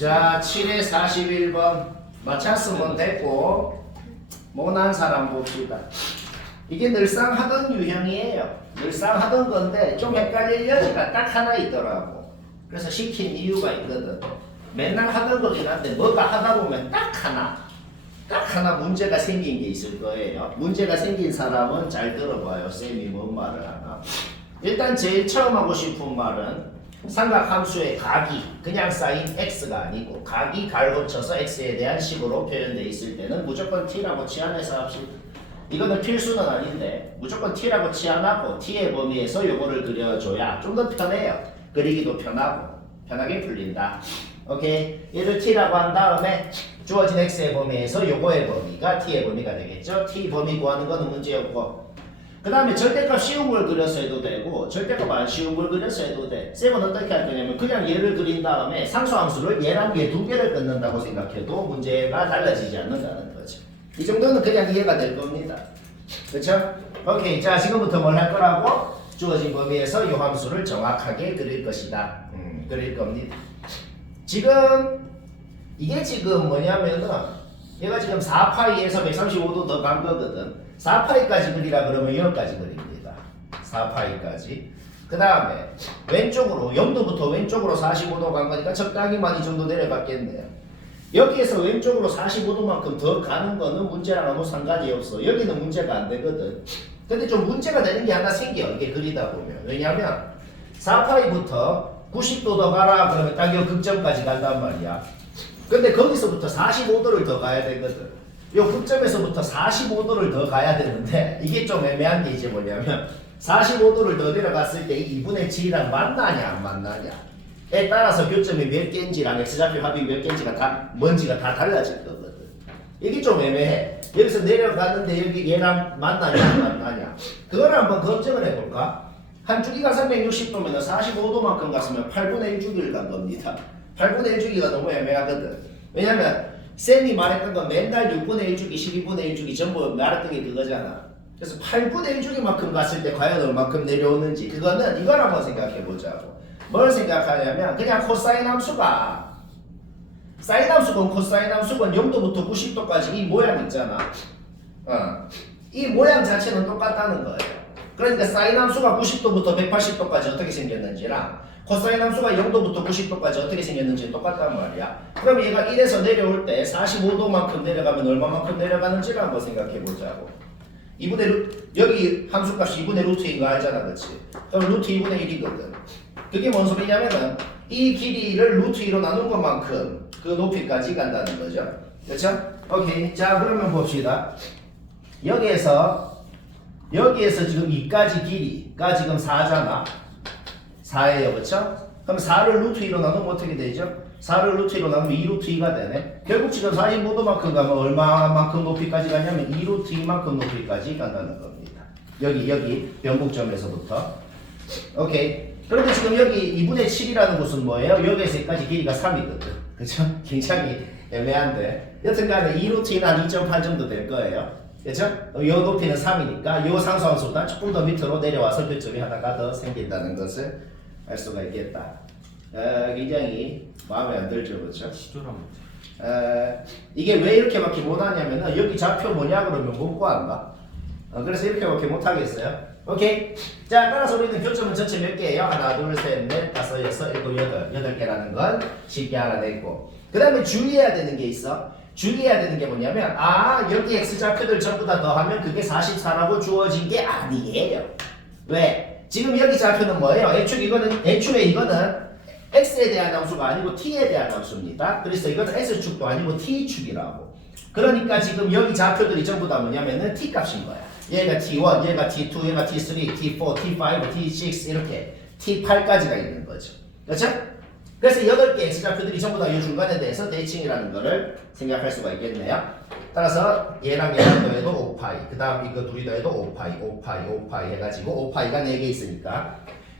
자, 7에 41번 맞췄으면 됐고 못난 사람 봅시다. 이게 늘상 하던 유형이에요. 늘상 하던 건데 좀 헷갈릴 여지가 딱 하나 있더라고. 그래서 시킨 이유가 있거든. 맨날 하던 거긴 한데 뭐가 하다 보면 딱 하나 문제가 생긴 게 있을 거예요. 문제가 생긴 사람은 잘 들어봐요. 쌤이 뭔 말을 하나. 일단 제일 처음 하고 싶은 말은 삼각함수의 각이 그냥 사인 x가 아니고 각이 갈 거쳐서 x에 대한 식으로 표현되어 있을 때는 무조건 t라고 치환해서 합시다. 이거는 필수는 아닌데 무조건 t라고 치환하고 t의 범위에서 요거를 그려줘야 좀 더 편해요. 그리기도 편하고 편하게 풀린다. 오케이. 얘를 t라고 한 다음에 주어진 x의 범위에서 요거의 범위가 t의 범위가 되겠죠. t 범위 구하는 거는 문제였고 그 다음에 절대값 쉬운 걸 그려서 해도 되고 절대값 안 쉬운 걸 그려서 해도 돼. 쌤은 어떻게 할 거냐면 그냥 얘를 그린 다음에 상수함수를 얘랑 얘 두 개를 끊는다고 생각해도 문제가 달라지지 않는다는 거죠. 이 정도는 그냥 이해가 될 겁니다. 그렇죠? 오케이. 자, 지금부터 뭘 할 거라고? 주어진 범위에서 이 함수를 정확하게 그릴 것이다. 그릴 겁니다. 지금 이게 지금 뭐냐면은 얘가 지금 4파이에서 135도 더 간 거거든. 4파이까지 그리라 그러면 여기까지 그립니다. 4파이까지. 그 다음에 왼쪽으로 0도부터 왼쪽으로 45도 간 거니까 적당히만 이 정도 내려갔겠네요. 여기에서 왼쪽으로 45도만큼 더 가는 거는 문제랑 아무 상관이 없어. 여기는 문제가 안 되거든. 근데 좀 문제가 되는 게 하나 생겨. 이게 그리다 보면. 왜냐면 4파이부터 90도 더 가라 그러면 딱 이 극점까지 간단 말이야. 근데 거기서부터 45도를 더 가야 되거든. 요 극점에서부터 45도를 더 가야 되는데 이게 좀 애매한 게 이제 뭐냐면 45도를 더 내려갔을 때 이 2분의 7이랑 만나냐 안 만나냐에 따라서 교점이 몇 개인지랑 x좌표 합이 몇 개인지가 다 뭔지가 다 달라질 거거든. 이게 좀 애매해. 여기서 내려가는데 여기 얘랑 만나냐 안 만나냐 그거를 한번 검증을 해볼까? 한 주기가 360도면 45도만큼 갔으면 8분의 1주기를 간 겁니다. 8분의 1주기가 너무 애매하거든. 왜냐면 쌤이 말했던 건 맨날 6분의 1주기, 12분의 1주기 전부 말했던 게 그거잖아. 그래서 8분의 1주기만큼 갔을 때 과연 얼만큼 내려오는지 그거는 이걸 한번 생각해 보자고. 뭘 생각하냐면 그냥 코사인 함수가 사인 함수건 코사인 함수건 0도부터 90도까지 이 모양 있잖아. 이 모양 자체는 똑같다는 거예요. 그러니까 사인 함수가 90도부터 180도까지 어떻게 생겼는지랑 코사인 함수가 0도부터 90도까지 어떻게 생겼는지 똑같단 말이야. 그럼 얘가 1에서 내려올 때 45도만큼 내려가면 얼마만큼 내려가는지를 한번 생각해 보자고. 2분의 여기 함수값이 2분의 루트 2인 거 알잖아, 그렇지? 그럼 루트 2분의 1이거든. 그게 뭔 소리냐면은 이 길이를 루트 2로 나눈 것만큼 그 높이까지 간다는 거죠. 그렇죠? 오케이. 자, 그러면 봅시다. 여기에서 지금 2까지 길이가 지금 4잖아. 4예요. 그쵸? 그럼 4를 루트 2로 나누면 어떻게 되죠? 4를 루트 2로 나누면 2 루트 2가 되네. 결국 지금 45도만큼 가면 얼마만큼 높이까지 가냐면 2 루트 2만큼 높이까지 간다는 겁니다. 여기 변곡점에서부터. 오케이. 그런데 지금 여기 2분의 7이라는 것은 뭐예요? 여기에서 여기까지 길이가 3이거든. 그쵸? 굉장히 애매한데. 여튼간에 2 루트 2는 한 2.8 정도 될 거예요. 그렇죠? 요 높이는 3이니까 요 상수함수보다 조금 더 밑으로 내려와서 교점이 하나가 더 생긴다는 것을 알 수가 있겠다. 굉장히 마음에 안 들죠, 그렇죠? 시조랑 이게 왜 이렇게밖에 못하냐면은 여기 좌표 뭐냐 그러면 못 구한다. 그래서 이렇게밖에 못하겠어요. 오케이. 자, 따라서 우리는 교점은 전체 몇 개예요? 하나, 둘, 셋, 넷, 다섯, 여섯, 일곱, 여덟 개라는 건 쉽게 알아냈고. 그 다음에 주의해야 되는 게 있어. 주의해야 되는 게 뭐냐면 여기 x좌표들 전부 다 더하면 그게 44라고 주어진 게 아니에요. 왜? 지금 여기 좌표는 뭐예요? 애초에 이거는 x에 대한 함수가 아니고 t에 대한 함수입니다. 그래서 이거는 x축도 아니고 t축이라고. 그러니까 지금 여기 좌표들이 전부 다 뭐냐면은 t 값인 거야. 얘가 t1, 얘가 t2, 얘가 t3, t4, t5, t6 이렇게 t8까지가 있는 거죠. 그렇죠? 그래서 8개 x좌표들이 전부 다 이 중간에 대해서 대칭이라는 거를 생각할 수가 있겠네요. 따라서 얘랑 더해도 5파이, 그 다음 이거 둘이 더해도 5파이 해가지고 5파이가 4개 있으니까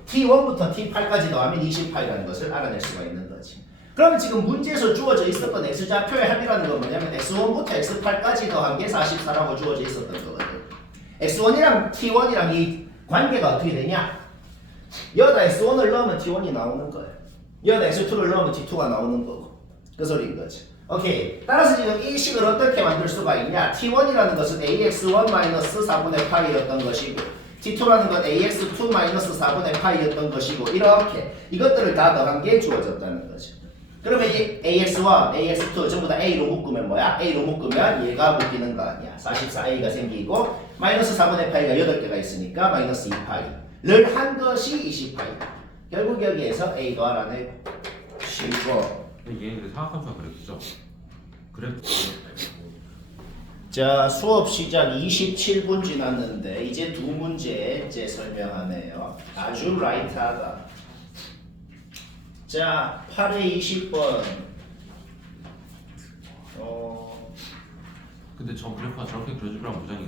t1부터 t8까지 더하면 20파이라는 것을 알아낼 수가 있는 거지. 그러면 지금 문제에서 주어져 있었던 x좌표의 합이라는 건 뭐냐면 x1부터 x8까지 더한 게 44라고 주어져 있었던 거거든. x1이랑 t1이랑 이 관계가 어떻게 되냐? 여기다 x1을 넣으면 t1이 나오는 거예요. 여기다 x2를 넣으면 t2가 나오는 거고. 그 소리인 거지. 오케이. 따라서 지금 이 식을 어떻게 만들 수가 있냐? T1이라는 것은 AX1 마이너스 4분의 파이였던 것이고 T2라는 건 AX2 마이너스 4분의 파이였던 것이고 이렇게 이것들을 다 더한 게 주어졌다는 거죠. 그러면 이 AX1, AX2 전부 다 A로 묶으면 뭐야? A로 묶으면 얘가 묶이는 거 아니야. 44A가 생기고 마이너스 4분의 파이가 8개가 있으니까 마이너스 2파이를 한 것이 20파이. 결국 여기에서 A가 알아내고 쉬고 이게 근데 사각함수가 그랬죠? 그래프 자 수업 시작 27분 지났는데 이제 두 문제 설명하네요. 아주 라이트하다. 자 8회 20번 근데 저 그래프가 저렇게 그려주려면 무장이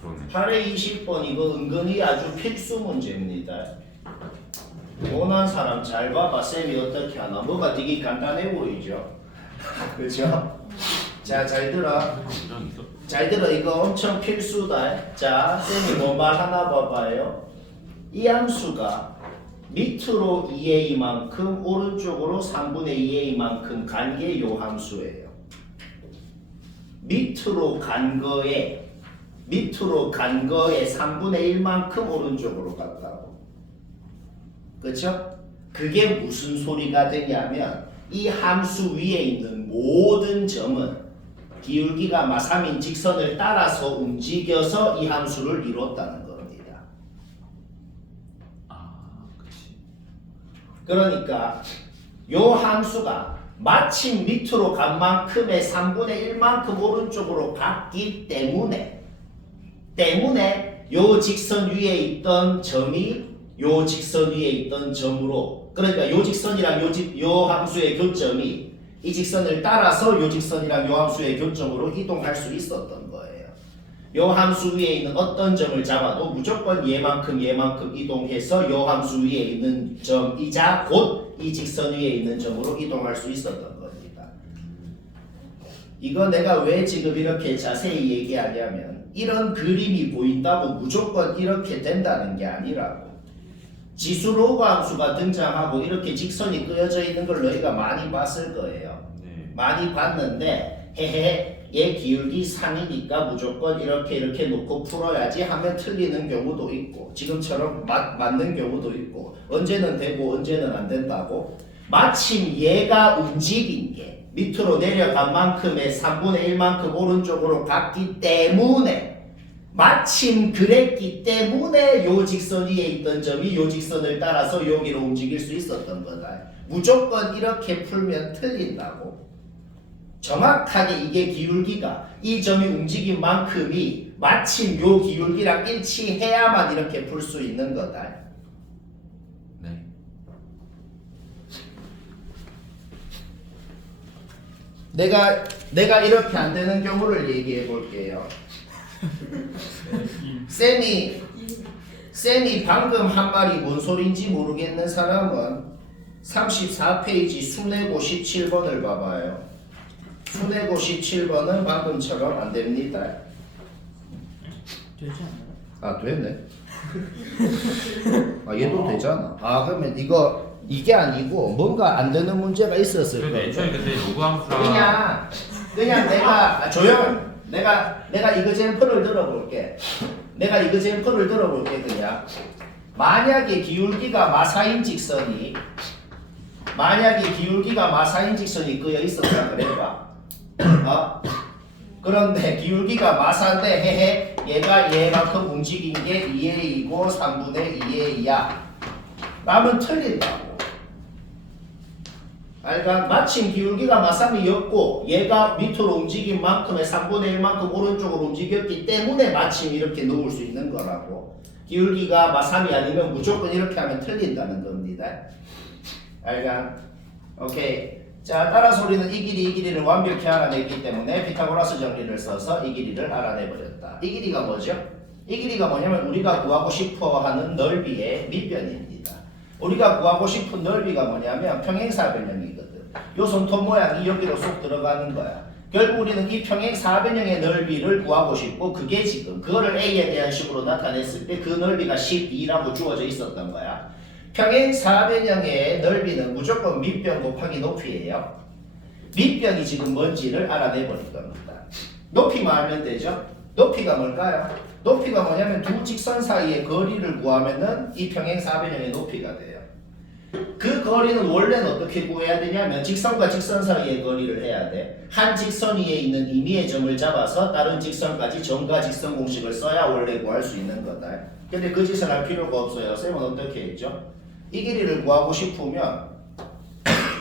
그러네 8회 20번 이거 은근히 아주 필수 문제입니다. 원한 사람 잘 봐봐. 쌤이 어떻게 하나. 뭐가 되게 간단해 보이죠? 그죠? 자, 잘 들어. 무장이 있어? 잘 들어. 이거 엄청 필수다. 자, 쌤이 뭐 말 하나 봐봐요. 이 함수가 밑으로 2a만큼 오른쪽으로 3분의 2a만큼 간 게 요 함수예요. 밑으로 간 거에 3분의 1만큼 오른쪽으로 갔다고. 그렇죠? 그게 무슨 소리가 되냐면 이 함수 위에 있는 모든 점은 기울기가 마삼인 직선을 따라서 움직여서 이 함수를 이뤘다는 겁니다. 그치 그러니까 요 함수가 마침 밑으로 간 만큼의 3분의 1만큼 오른쪽으로 갔기 때문에 요 직선 위에 있던 점이 요 직선 위에 있던 점으로 그러니까 요 직선이랑 요 함수의 교점이 이 직선을 따라서 요 직선이랑 요 함수의 교점으로 이동할 수 있었던 거예요. 요 함수 위에 있는 어떤 점을 잡아도 무조건 얘만큼 이동해서 요 함수 위에 있는 점이자 곧 이 직선 위에 있는 점으로 이동할 수 있었던 겁니다. 이거 내가 왜 지금 이렇게 자세히 얘기하냐면 이런 그림이 보인다고 무조건 이렇게 된다는 게 아니라고. 지수 로그 함수가 등장하고 이렇게 직선이 끄어져 있는 걸 너희가 많이 봤을 거예요. 네. 많이 봤는데 얘 기울기 3이니까 무조건 이렇게 놓고 풀어야지 하면 틀리는 경우도 있고 지금처럼 맞는 경우도 있고 언제는 되고 언제는 안 된다고. 마침 얘가 움직인 게 밑으로 내려간 만큼의 3분의 1만큼 오른쪽으로 갔기 때문에 마침 그랬기 때문에 요 직선 위에 있던 점이 요 직선을 따라서 여기로 움직일 수 있었던 거다. 무조건 이렇게 풀면 틀린다고. 정확하게 이게 기울기가 이 점이 움직인 만큼이 마침 요 기울기랑 일치해야만 이렇게 풀 수 있는 거다. 네. 내가 이렇게 안 되는 경우를 얘기해 볼게요. 쌤이 방금 한 말이 뭔 소린지 모르겠는 사람은 34페이지 수뇌고 17번을 봐봐요. 수뇌고 17번은 방금처럼 안 됩니다. 되지 않나요? 아 되네. 아 얘도 되잖아. 아 그러면 이게 아니고 뭔가 안 되는 문제가 있었을 근데 거예요. 애초에 근데 로그 함수랑 그냥 내가 조용. 내가 이거잼플을 들어볼게. 그냥 만약에 기울기가 마사인 직선이 끄여 있었다 그래봐. 그런데 기울기가 마사인데 얘가 얘만큼 움직인 게 2a이고 3분의 2a야. 라면 틀린다고. 그러니까 마침 기울기가 마삼이었고 얘가 밑으로 움직인 만큼의 3분의 1만큼 오른쪽으로 움직였기 때문에 마침 이렇게 놓을 수 있는 거라고. 기울기가 마삼이 아니면 무조건 이렇게 하면 틀린다는 겁니다. 알까? 오케이. 자, 따라서 우리는 이 길이를 완벽히 알아냈기 때문에 피타고라스 정리를 써서 이 길이를 알아내버렸다. 이 길이가 뭐죠? 이 길이가 뭐냐면 우리가 구하고 싶어하는 넓이의 밑변입니다. 우리가 구하고 싶은 넓이가 뭐냐면 평행사변형이거든. 요 손톱 모양이 여기로 쏙 들어가는 거야. 결국 우리는 이 평행사변형의 넓이를 구하고 싶고 그게 지금 그거를 A에 대한 식으로 나타냈을 때 그 넓이가 12라고 주어져 있었던 거야. 평행사변형의 넓이는 무조건 밑변 곱하기 높이예요. 밑변이 지금 뭔지를 알아내버릴 겁니다. 높이만 알면 되죠. 높이가 뭘까요? 높이가 뭐냐면 두 직선 사이의 거리를 구하면은 이 평행 사변형의 높이가 돼요. 그 거리는 원래는 어떻게 구해야 되냐면 직선과 직선 사이의 거리를 해야 돼. 한 직선 위에 있는 임의의 점을 잡아서 다른 직선까지 점과 직선 공식을 써야 원래 구할 수 있는 거다. 근데 그 짓을 할 필요가 없어요. 쌤은 어떻게 했죠? 이 길이를 구하고 싶으면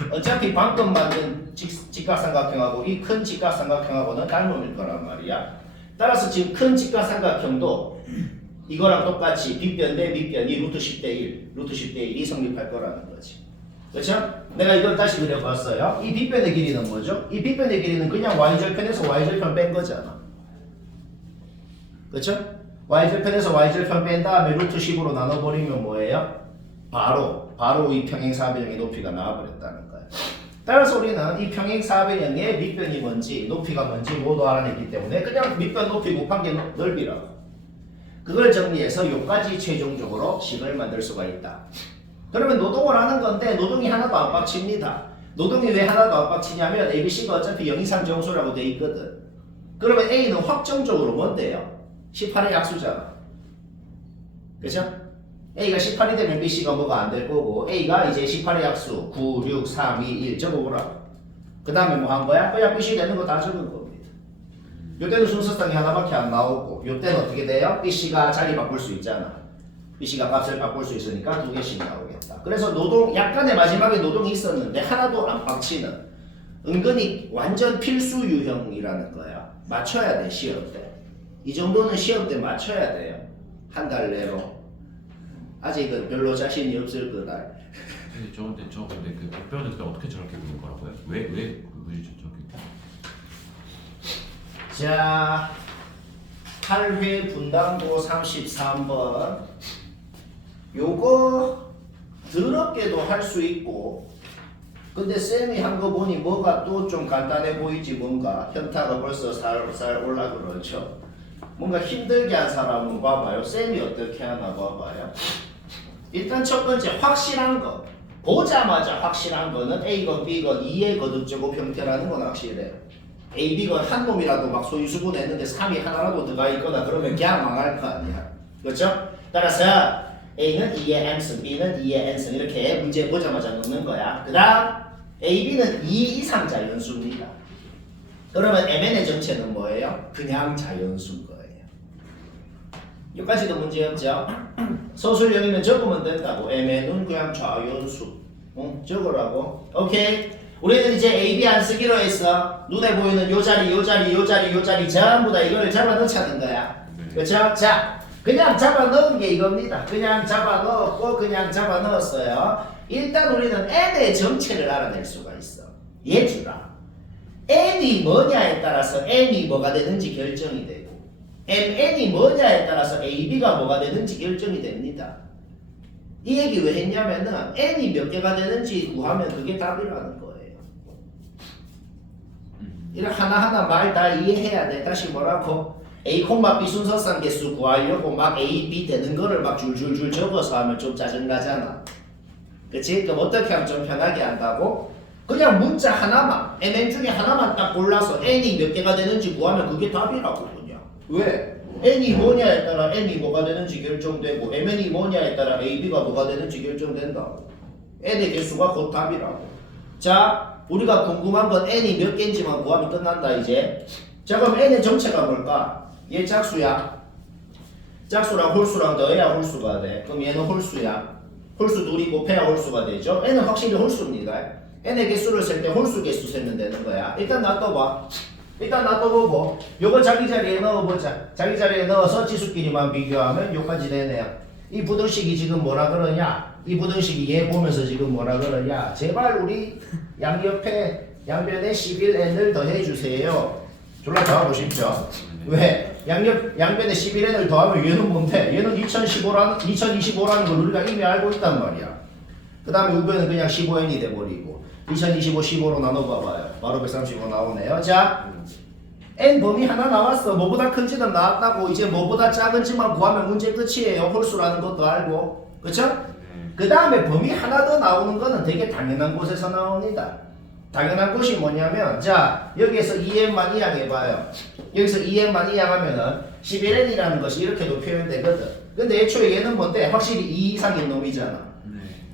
어차피 방금 만든 직각삼각형하고 이 큰 직각삼각형하고는 닮음일 거란 말이야. 따라서 지금 큰 직각삼각형도 이거랑 똑같이 빗변 대 밑변이 루트 10대 1, 루트 10대 1이 성립할 거라는 거지. 그렇죠? 내가 이걸 다시 그려봤어요. 이 빗변의 길이는 뭐죠? 이 빗변의 길이는 그냥 y절편에서 y절편 뺀 거잖아. 그렇죠? y절편에서 y절편 뺀 다음에 루트 10으로 나눠버리면 뭐예요? 바로 이 평행사변형의 높이가 나와버렸다는 거예요. 따라서 우리는 이 평행사변형의 밑변이 뭔지 높이가 뭔지 모두 알아냈기 때문에 그냥 밑변 높이 곱한 게 넓이라고. 그걸 정리해서 요까지 최종적으로 식을 만들 수가 있다. 그러면 노동을 하는 건데 노동이 하나도 안 빡칩니다. 노동이 왜 하나도 안 빡치냐면 ABC가 어차피 0 이상 정수라고 돼 있거든. 그러면 A는 확정적으로 뭔데요? 18의 약수잖아. 그죠? A가 18이 되면 BC가 뭐가 안 될 거고 A가 이제 18의 약수 9, 6, 3, 2, 1 적어보라. 그 다음에 뭐 한 거야? 그냥 BC 되는 거 다 적은 겁니다. 요때는 순서상이 하나밖에 안 나오고 요때는 어떻게 돼요? BC가 자리 바꿀 수 있잖아. BC가 값을 바꿀 수 있으니까 두 개씩 나오겠다. 그래서 노동 약간의 마지막에 노동이 있었는데 하나도 안 빡치는 은근히 완전 필수 유형이라는 거야. 맞춰야 돼 시험 때. 이 정도는 시험 때 맞춰야 돼요. 한 달 내로. 아직은 별로 자신이 없을 거다. 근데 근데 그 백변은 어떻게 저렇게 그린 거라고요? 왜 굳이 저렇게? 자, 8회 분당고 33번. 요거 더럽게도 할 수 있고 근데 쌤이 한 거 보니 뭐가 또 좀 간단해 보이지 뭔가 현타가 벌써 살살 올라 그렇죠. 뭔가 힘들게 한 사람은 봐봐요. 쌤이 어떻게 하나 봐봐요. 일단 첫 번째 확실한 거 보자마자 확실한 거는 A건 B건 2의 거듭제곱 형태라는 건 확실해요. A, B건 한 놈이라도 막 소유수분 했는데 3이 하나라도 들어가 있거나 그러면 그냥 망할 거 아니야. 그렇죠? 따라서 A는 2의 M승, B는 2의 N승 이렇게 문제 보자마자 넣는 거야. 그 다음 A, B는 2 이상 자연수입니다. 그러면 MN의 정체는 뭐예요? 그냥 자연수인 거예요. 여기까지도 문제 없죠? 서술형이면 적으면 된다고. MN은 그냥 자연수. 적으라고. 오케이. 우리는 이제 A, B 안 쓰기로 했어. 눈에 보이는 요 자리, 요 자리, 요 자리, 요 자리 전부 다 이거를 잡아 넣자는 거야. 그렇죠? 자, 그냥 잡아 넣은 게 이겁니다. 그냥 잡아 넣었고 그냥 잡아 넣었어요. 일단 우리는 N의 정체를 알아낼 수가 있어. 예주라. N이 뭐냐에 따라서 M이 뭐가 되는지 결정이 되고 MN이 뭐냐에 따라서 AB가 뭐가 되는지 결정이 됩니다. 이 얘기 왜 했냐면은 N이 몇 개가 되는지 구하면 그게 답이라는 거예요. 이런 하나하나 말 다 이해해야 돼. 다시 뭐라고? A, B 순서상 개수 구하려고 막 A, B 되는 거를 막 줄줄줄 적어서 하면 좀 짜증나잖아. 그치? 그럼 어떻게 하면 좀 편하게 한다고? 그냥 문자 하나만, MN 중에 하나만 딱 골라서 N이 몇 개가 되는지 구하면 그게 답이라고 그냥. 왜? N이 뭐냐에 따라 N이 뭐가 되는지 결정되고 MN이 뭐냐에 따라 AB가 뭐가 되는지 결정된다고. N의 개수가 곧 답이라고. 자, 우리가 궁금한 건 N이 몇 개인지만 구하면 끝난다 이제. 자, 그럼 N의 정체가 뭘까? 얘 짝수야. 짝수랑 홀수랑 더해야 홀수가 돼. 그럼 얘는 홀수야. 홀수 둘이 곱해야 홀수가 되죠. N은 확실히 홀수입니다. N의 개수를 셀 때 홀수 개수 세면 되는 거야. 일단 놔둬봐. 일단 놔둬보고 요걸 자기 자리에 넣어보자. 자기 자리에 넣어서 지수끼리만 비교하면 요까지 되네요. 이 부등식이 지금 뭐라 그러냐? 이 부등식이 얘 보면서 지금 뭐라 그러냐? 제발 우리 양옆에 양변에 11n을 더해주세요. 졸라 더하고 싶죠? 왜? 양변에 11n을 더하면 얘는 뭔데? 얘는 2025라는 걸 우리가 이미 알고 있단 말이야. 그 다음에 우변은 그냥 15n이 돼버리고 2025 15로 나눠봐봐요. 바로 135 나오네요. 자, n 범위 하나 나왔어. 뭐보다 큰지는 나왔다고. 이제 뭐보다 작은지만 구하면 문제 끝이에요. 홀수라는 것도 알고. 그쵸? 그 다음에 범위 하나 더 나오는 거는 되게 당연한 곳에서 나옵니다. 당연한 것이 뭐냐면 자 여기에서 2n만 이항해봐요. 여기서 2n만 이항하면은 11n이라는 것이 이렇게도 표현되거든. 근데 애초에 얘는 뭔데 확실히 2 이상인 놈이잖아.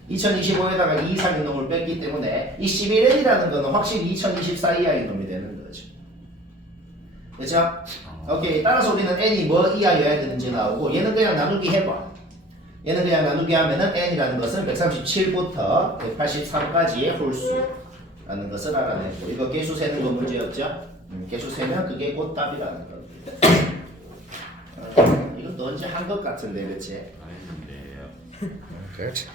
2025에다가 2 이상인 놈을 뺐기 때문에 이 11n이라는 거는 확실히 2024 이하의 놈이 되는 거죠. 그렇죠? 오케이. 따라서 우리는 n이 뭐 이하여야 되는지 나오고 얘는 그냥 나누기 해봐. 얘는 그냥 나누기 하면은 n이라는 것은 137부터 183까지의 홀수라는 것을 알아내고 이거 개수 세는 거 문제였죠? 개수 세면 그게 곧 답이라는 겁니다. 이것도 언제 한 것 같은데 그렇지? 안 했는데요. 그렇지.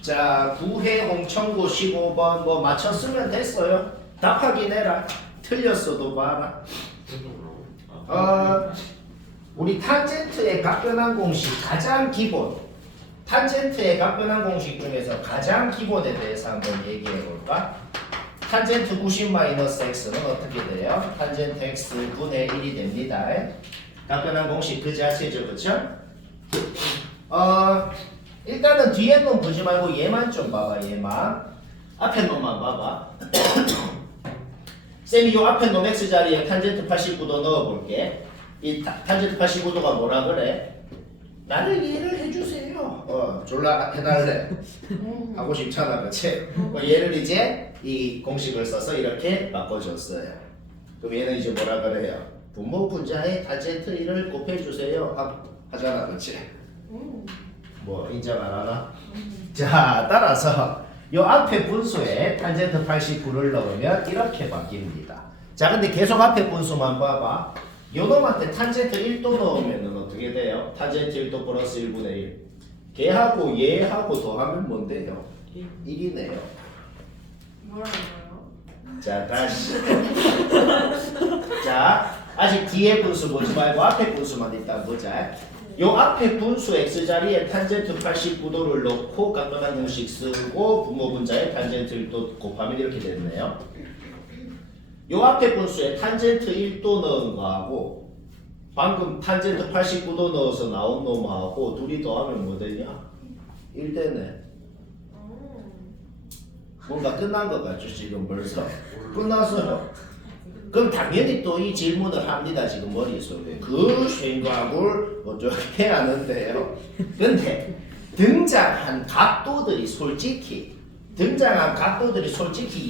자, 구해 홍천구 15번 뭐 맞췄으면 됐어요. 답 확인해라. 틀렸어도 봐라. 우리 탄젠트의 각변환 공식 가장 기본. 탄젠트의 각변환 공식 중에서 가장 기본에 대해서 한번 얘기해 볼까? 탄젠트 90-x는 어떻게 돼요? 탄젠트 x 분의 1이 됩니다. 각변환 공식 그 자체죠, 그쵸? 일단은 뒤에 놈 보지 말고 얘만 좀 봐봐, 얘만. 앞에 놈만 봐봐. 쌤이 요 앞에 놈 x 자리에 탄젠트 89도 넣어볼게. 이 탄젠트 85도가 뭐라 그래? 나를 이해를 해주세요. 졸라 해달래. 하고 싶잖아, 그치? 얘를 이제 이 공식을 써서 이렇게 바꿔줬어요. 그럼 얘는 이제 뭐라 그래요? 분모 분자의 탄젠트 1을 곱해주세요. 하잖아, 그치? 뭐 인정 안 하나? 자, 따라서 요 앞에 분수에 탄젠트 89를 넣으면 이렇게 바뀝니다. 자, 근데 계속 앞에 분수만 봐봐. 요 놈한테 탄젠트 1도 넣으면 어떻게 돼요? 탄젠트 1도 플러스 1분의 1. 걔하고 얘하고 더하면 뭔데요? 1이네요. 뭐라고요? 자, 다시. 자, 아직 뒤에 분수 보지 말고 앞에 분수만 일단 보자. 요 앞에 분수 x자리에 탄젠트 89도를 넣고 각변환 공식 쓰고 분모 분자에 탄젠트 1도 곱하면 이렇게 됐네요. 요 앞에 분수에 탄젠트 1도 넣은 거하고 방금 탄젠트 89도 넣어서 나온 놈하고 둘이 더하면 뭐 되냐? 1 되네. 뭔가 끝난 것 같죠 지금 벌써? 끝났어요. 그럼 당연히 또 이 질문을 합니다 지금 머릿속에. 그 생각을 어떻게 하는데요? 근데 등장한 각도들이 솔직히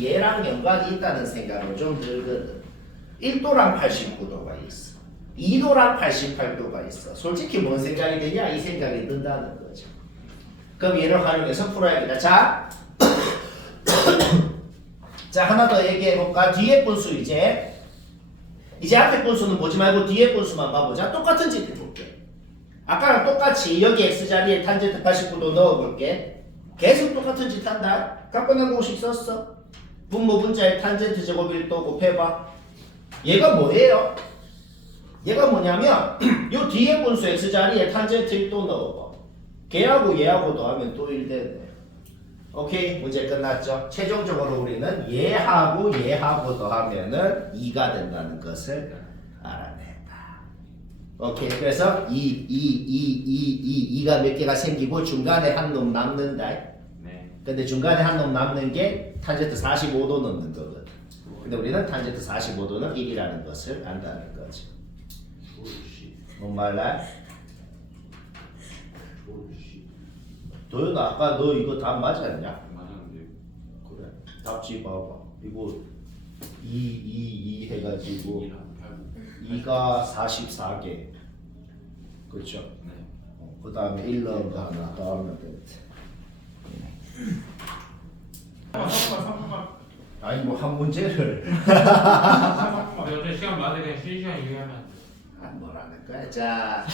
얘랑 연관이 있다는 생각을 좀 들거든. 1도랑 89도가 있어. 2도랑 88도가 있어. 솔직히 뭔 생각이 되냐? 이 생각이 든다는 거죠. 그럼 얘를 활용해서 풀어야겠다. 자, 자 하나 더 얘기해볼까? 뒤에 분수 이제 앞에 분수는 보지 말고 뒤에 분수만 봐보자. 똑같은 짓 해볼게. 아까랑 똑같이 여기 x자리에 탄젠트 89도 넣어볼게. 계속 똑같은 짓 한다. 각변환 공식 썼어. 분모 분자에 탄젠트 제곱 1도 곱해봐. 얘가 뭐예요? 얘가 뭐냐면 요 뒤에 분수 x자리에 탄젠트 1도 넣어봐. 걔하고 얘하고 더하면 또 1 되네. 오케이, 문제 끝났죠? 최종적으로 우리는 얘하고 더하면은 2가 된다는 것을 알아낸다. 오케이, 그래서 2가 몇 개가 생기고 중간에 한 놈 남는다. 네. 근데 중간에 한 놈 남는 게 탄젠트 45도 넣는 거거든. 근데 우리는 탄젠트 45도는 1이라는 것을 안다는 거죠. 뭔 말라? 도현아, 아까 너 이거 답 맞았냐? 맞았는데요. 그래. 답지 봐봐. 이거 2 해가지고 2가 44개. 그렇죠? 네. 그 다음에 1 넣은 거 하나 더 하면 되겠지. 아니 뭐 한 문제를 어제 시간 많으니까 쉬는 시간 얘기하면 뭐라는 거야? 자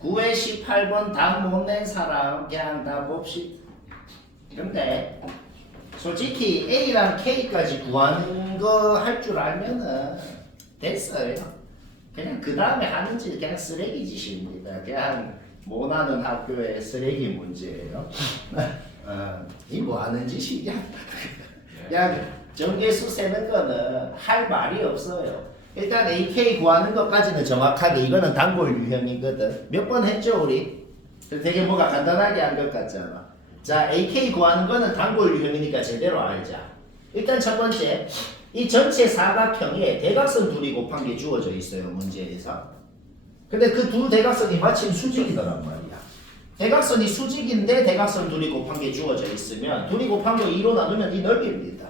9회 18번 답 못 낸 사람 그냥 다 봅시다. 근데 솔직히 A랑 K까지 구하는 거 할 줄 알면은 됐어요. 그냥 그 다음에 하는 짓 그냥 쓰레기 짓입니다. 그냥 못하는 학교의 쓰레기 문제예요. 이 뭐 하는 짓이냐? 그냥 정계수 세는 거는 할 말이 없어요. 일단 AK 구하는 것까지는 정확하게 이거는 단골 유형이거든. 몇 번 했죠 우리? 되게 뭐가 간단하게 한 것 같잖아. 자, AK 구하는 거는 단골 유형이니까 제대로 알자. 일단 첫 번째, 이 전체 사각형에 대각선 둘이 곱한 게 주어져 있어요, 문제에서. 근데 그 두 대각선이 마침 수직이더란 말이야. 대각선이 수직인데 대각선 둘이 곱한 게 주어져 있으면 둘이 곱한 거 2로 나누면 이 넓이입니다.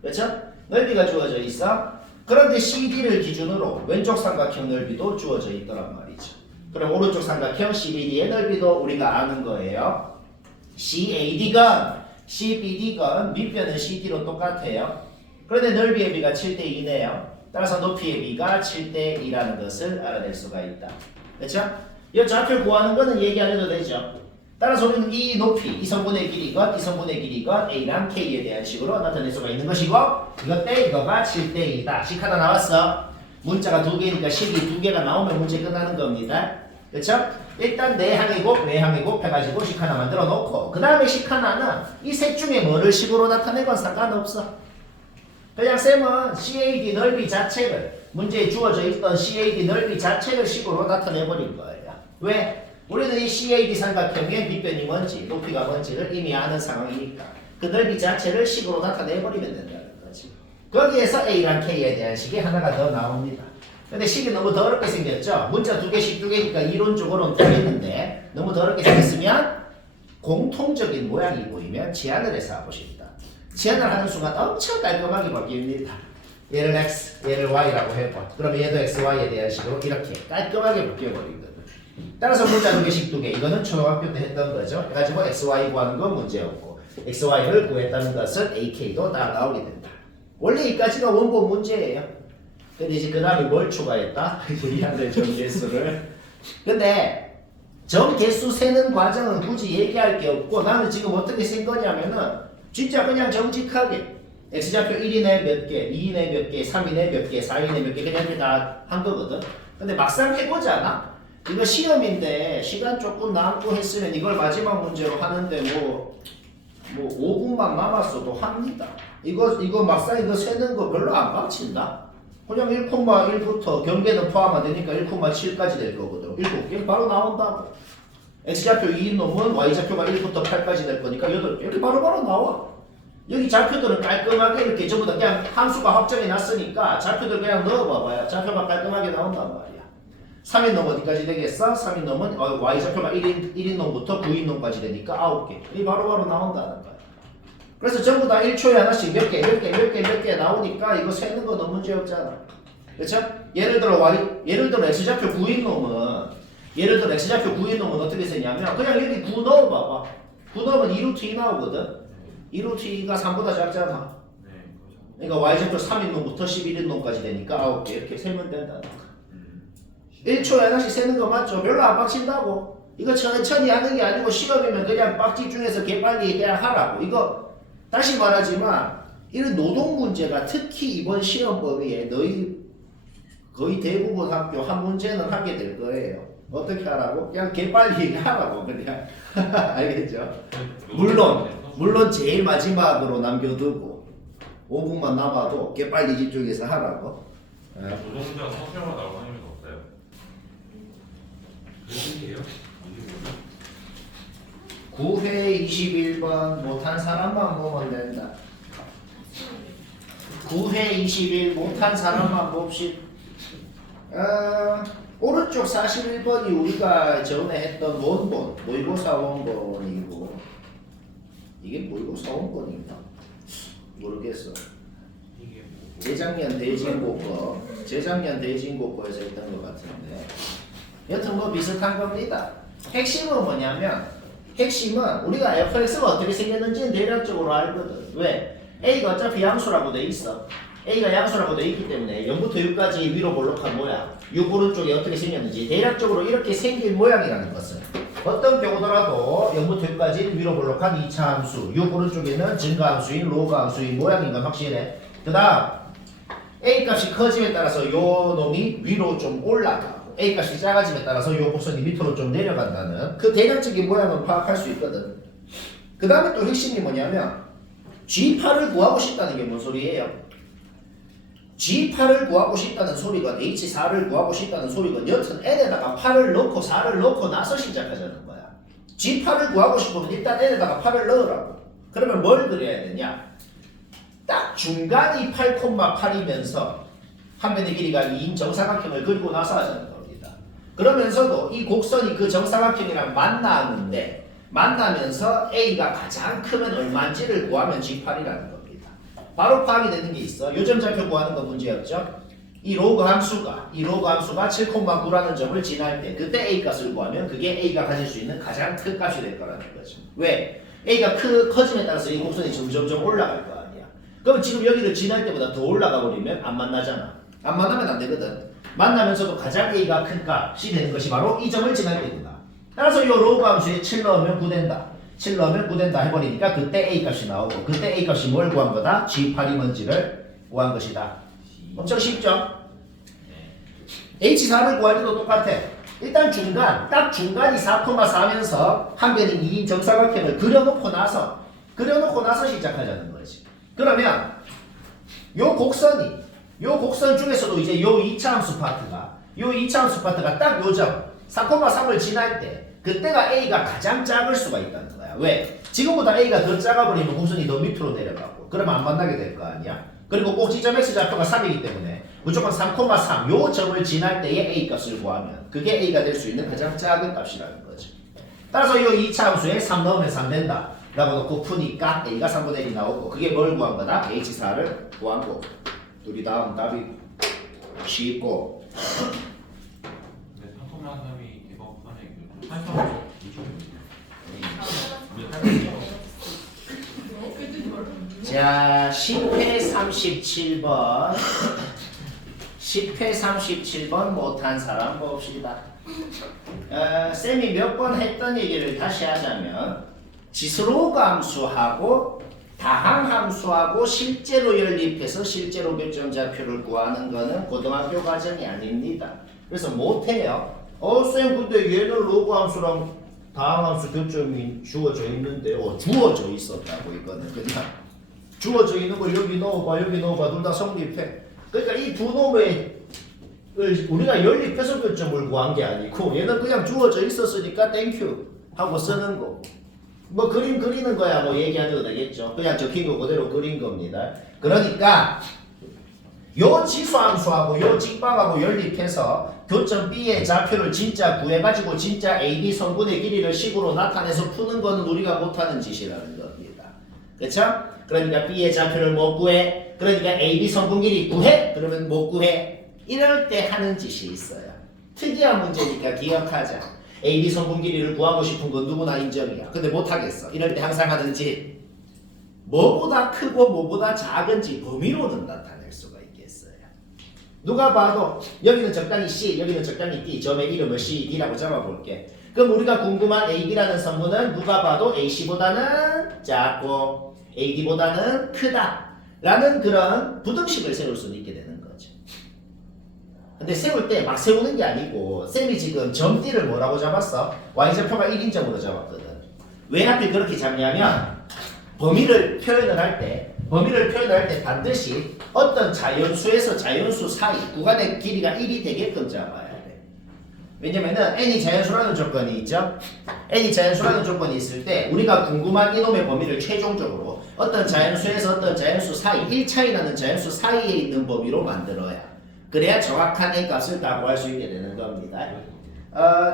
그렇죠? 넓이가 주어져 있어. 그런데 CD를 기준으로 왼쪽 삼각형 넓이도 주어져 있더란 말이죠. 그럼 오른쪽 삼각형 CBD의 넓이도 우리가 아는 거예요. CAD건 CBD건 밑변은 CD로 똑같아요. 그런데 넓이의 비가 7대2네요. 따라서 높이의 비가 7대2라는 것을 알아낼 수가 있다. 그렇죠? 이 좌표 구하는 거는 얘기 안 해도 되죠. 따라서 우리는 이 높이, 이 성분의 길이건 이 성분의 길이건 A랑 K에 대한 식으로 나타낼 수가 있는 것이고 이것 때 이거가 7대2다. 식 하나 나왔어. 문자가 2개니까 식이 2개가 나오면 문제 끝나는 겁니다. 그렇죠? 일단 내항이고 외항이고 곱해가지고 식 하나 만들어 놓고 그 다음에 식 하나는 이 셋 중에 뭐를 식으로 나타내건 상관없어. 그냥 쌤은 CAD 넓이 자체를 문제에 주어져 있던 CAD 넓이 자체를 식으로 나타내버린 거예요. 왜? 우리는 이 CAD 삼각형의 밑변이 뭔지 높이가 뭔지를 이미 아는 상황이니까 그 넓이 자체를 식으로 나타내버리면 된다는 거지. 거기에서 A랑 K에 대한 식이 하나가 더 나옵니다. 근데 식이 너무 더럽게 생겼죠? 문자 2개씩 2개니까 이론적으로는 되겠는데 너무 더럽게 생겼으면 공통적인 모양이 보이면 제한을 해서 해보십니다. 제한을 하는 순간 엄청 깔끔하게 바뀝니다. 얘를 X, 얘를 Y라고 해봐. 그러면 얘도 X, Y에 대한 식으로 이렇게 깔끔하게 바뀌어버리거든. 따라서 문자 2개씩 2개. 이거는 초등학교 때 했던 거죠. 그래가지고 X, Y 구하는 건 문제였고 X, Y를 구했다는 것은 AK도 다 나오게 된다. 원래 여기까지가 원본 문제예요. 근데 이제 그 다음에 뭘 추가했다? 이한들 정개수를. 근데 정개수 세는 과정은 굳이 얘기할 게 없고 나는 지금 어떻게 센 거냐면은 진짜 그냥 정직하게 X좌표 1이네 몇 개, 2이네 몇 개, 3이네 몇 개, 4이네 몇 개 그냥 이렇게 다 한 거거든. 근데 막상 해보잖아. 이거 시험인데 시간 조금 남고 했으면 이걸 마지막 문제로 하는데 뭐 5분만 남았어도 합니다. 이거 막상 이거 세는 거 별로 안 빡친다. 그냥 1,1부터 경계는 포함 안 되니까 1,7까지 될 거거든. 7개 바로 나온다고. X좌표 2인 놈은 Y좌표가 1부터 8까지 될 거니까 8개 이렇게 바로바로 나와. 여기 좌표들은 깔끔하게 이렇게 전부 다 그냥 함수가 확정이 났으니까 좌표들 그냥 넣어봐봐요. 좌표가 깔끔하게 나온단 말이야. 3인 놈 어디까지 되겠어? 3인 놈은 Y좌표가 1인 놈부터 9인 놈까지 되니까 9개. 이 바로바로 나온다는 거야. 그래서 전부 다 1초에 하나씩 몇 개 나오니까 이거 세는 거 너무 문제 없잖아. 그렇죠? 예를 들어 X좌표 9인 놈은 X좌표 9인 놈은 어떻게 세냐면 그냥 여기 9 넣어봐봐. 9 넣으면 2루트 2 나오거든. 2루트 2가 3보다 작잖아. 그러니까 Y좌표 3인 놈부터 11인 놈까지 되니까 9개 이렇게 세면 된다는 거야. 1초에 하나씩 세는 거 맞죠? 별로 안 빡친다고. 이거 천천히 하는 게 아니고 시험이면 그냥 빡집 중에서 개빨리 그냥 하라고. 이거 다시 말하지만 이런 노동 문제가 특히 이번 시험 범위에 너희 거의 대부분 학교 한 문제는 하게 될 거예요. 어떻게 하라고? 그냥 개빨리 하라고 그냥. 알겠죠? 물론 제일 마지막으로 남겨두고 5분만 남아도 개빨리 집중해서 하라고. 노동자가 성평을 나올 확률이 없어요. 그게 9회 21번 못한 사람만 보면 된다. 9회 21 못한 사람만 봅시다. 오른쪽 41번이 우리가 전에 했던 원본 모의고사 원본이고 이게 모의고사 원본인가? 모르겠어. 재작년 대진고거에서 했던 것 같은데 여튼 뭐 비슷한 겁니다. 핵심은 뭐냐면 핵심은 우리가 fx가 어떻게 생겼는지는 대략적으로 알거든. 왜? a가 어차피 양수라고 돼 있어. a가 양수라고 돼 있기 때문에 0부터 6까지 위로 볼록한 모양 6 오른쪽에 어떻게 생겼는지 대략적으로 이렇게 생긴 모양이라는 것은 어떤 경우더라도 0부터 6까지 위로 볼록한 2차 함수 6 오른쪽에는 증가함수인 로그함수인 모양인 건 확실해. 그 다음 a 값이 커짐에 따라서 요 놈이 위로 좀 올라가고 a 값이 작아짐에 따라서 요 곡선이 밑으로 좀 내려간다는 그 대략적인 모양을 파악할 수 있거든. 그 다음에 또 핵심이 뭐냐면 G8을 구하고 싶다는 게 뭔 소리예요? G8을 구하고 싶다는 소리건 H4를 구하고 싶다는 소리건 여튼 n에다가 8을 넣고 4를 넣고 나서 시작하자는 거야. G8을 구하고 싶으면 일단 n에다가 8을 넣으라고. 그러면 뭘 그려야 되냐? 딱 중간이 8,8이면서 한 변의 길이가 2인 정사각형을 그리고 나서 하자는 겁니다. 그러면서도 이 곡선이 그 정사각형이랑 만나면서 A가 가장 크면 얼마인지를 구하면 G8이라는 겁니다. 바로 파악이 되는 게 있어. 요점좌표 구하는 거 문제였죠? 이 로그 함수가 7,9라는 점을 지날 때 그때 A 값을 구하면 그게 A가 가질 수 있는 가장 큰 값이 될 거라는 거죠. 왜? A가 커짐에 따라서 이 곡선이 점점 올라갈 거 아니야. 그럼 지금 여기를 지날 때보다 더 올라가 버리면 안 만나잖아. 안 만나면 안 되거든. 만나면서도 가장 A가 큰 값이 되는 것이 바로 이 점을 지날 때입니다. 따라서 이 로그 함수에 7 넣으면 9 된다. 7 넣으면 9 된다 해버리니까 그때 A 값이 나오고 그때 A 값이 뭘 구한 거다? G8이 뭔지를 구한 것이다. 엄청 쉽죠? H4를 구할 때도 똑같아. 일단 딱 중간이 4,4면서 한 변이 2인 정사각형을 그려놓고 나서 시작하자는 거지. 그러면 요 곡선 중에서도 이제 요 2차 함수 파트가 딱 요점 4,3을 지날 때 그때가 A가 가장 작을 수가 있다는 거야. 왜? 지금보다 A가 더 작아버리면 곡선이 더 밑으로 내려가고 그러면 안 만나게 될 거 아니야. 그리고 꼭지점 X좌표가 3이기 때문에 무조건 3,3 요 점을 지날 때의 A 값을 구하면 그게 A가 될 수 있는 가장 작은 값이라는 거지. 따라서 이 2차 함수에 3 넣으면 3 된다 라고 놓고 푸니까 A가 3분의 1이 나오고 그게 뭘 구한 거다? H4를 구한 거. 둘이 다음 답이 쉽고 근데 3,3이 대박하네. 그 탄성 자 10회 37번 10회 37번 못한 사람 봅시다. 쌤이 몇 번 했던 얘기를 다시 하자면 지수로그 함수하고 다항함수하고 실제로 연립해서 실제로 교점좌표를 구하는 거는 고등학교 과정이 아닙니다. 그래서 못해요. 쌤 근데 얘는 로그 함수랑 다항함수 교점이 주어져 있는데 주어져 있었다고. 이거는 그냥 주어져 있는 걸 여기 넣어봐 둘 다 성립해. 그러니까 이 두 놈을 우리가 연립해서 교점을 구한 게 아니고 얘는 그냥 주어져 있었으니까 땡큐 하고 쓰는 거. 뭐 그림 그리는 거야 뭐 얘기 안 해도 되겠죠. 그냥 적힌 거 그대로 그린 겁니다. 그러니까 요 지수함수하고 요 직방하고 연립해서 교점 B의 좌표를 진짜 구해가지고 진짜 AB 성분의 길이를 식으로 나타내서 푸는 거는 우리가 못하는 짓이라는 겁니다. 그렇죠? 그러니까 B의 좌표를 못 구해. 그러니까 AB 성분 길이 구해? 그러면 못 구해. 이럴 때 하는 짓이 있어요. 특이한 문제니까 기억하자. AB 성분 길이를 구하고 싶은 건 누구나 인정이야. 근데 못하겠어. 이럴 때 항상 하는 짓. 뭐보다 크고 뭐보다 작은지 범위로는 나타낼 수가 있겠어요. 누가 봐도 여기는 적당히 C, 여기는 적당히 D, 점의 이름을 C, D라고 잡아볼게. 그럼 우리가 궁금한 AB라는 성분은 누가 봐도 AC보다는 작고 AD보다는 크다 라는 그런 부등식을 세울 수 있게 되는 거죠. 근데 세울 때 막 세우는 게 아니고 쌤이 지금 점 D를 뭐라고 잡았어? Y좌표가 1인점으로 잡았거든. 왜 하필 그렇게 잡냐면 범위를 표현을 할 때 반드시 어떤 자연수에서 자연수 사이 구간의 길이가 1이 되게끔 잡아야 돼. 왜냐면은 n이 자연수라는 조건이 있죠. n이 자연수라는 조건이 있을 때 우리가 궁금한 이놈의 범위를 최종적으로 어떤 자연수에서 어떤 자연수 사이 1차이 나는 자연수 사이에 있는 범위로 만들어야 그래야 정확한 a 값을 가구할 수 있게 되는 겁니다.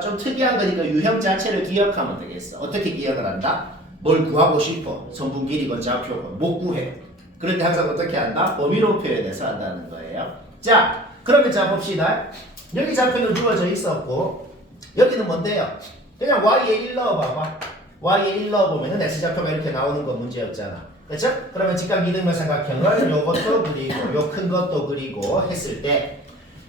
좀 특이한 거니까 유형 자체를 기억하면 되겠어. 어떻게 기억을 한다? 뭘 구하고 싶어. 성분 길이건 좌표건 못 구해. 그럴 때 항상 어떻게 한다? 범위로 표현해서 한다는 거예요. 자, 그러면 자 봅시다. 여기 좌표는 주어져 있었고 여기는 뭔데요? 그냥 y에 1 넣어봐봐. y에 1 넣어보면은 x좌표가 이렇게 나오는 건 문제였잖아. 그렇죠? 그러면 직각 이등변 삼각형을 요것도 그리고 요 큰 것도 그리고 했을 때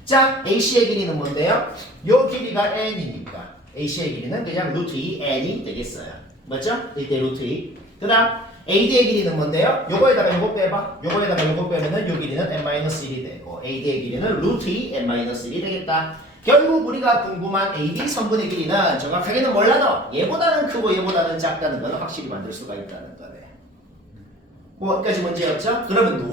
자, AC의 길이는 뭔데요? 요 길이가 n이니까 AC의 길이는 그냥 루트 2 n이 되겠어요. 맞죠? 1대 루트 2. 그 다음 AD의 길이는 뭔데요? 요거에다가 요거 빼봐. 요거에다가 요거 빼면은 요 길이는 n-1이 되고 AD의 길이는 루트 2 n-1이 되겠다. 결국 우리가 궁금한 AB 성분의 길이는 정확하게는 몰라도 얘보다는 크고 얘보다는 작다는 건 확실히 만들 수가 있다는 거네. 뭐까지 문제였죠? 그러면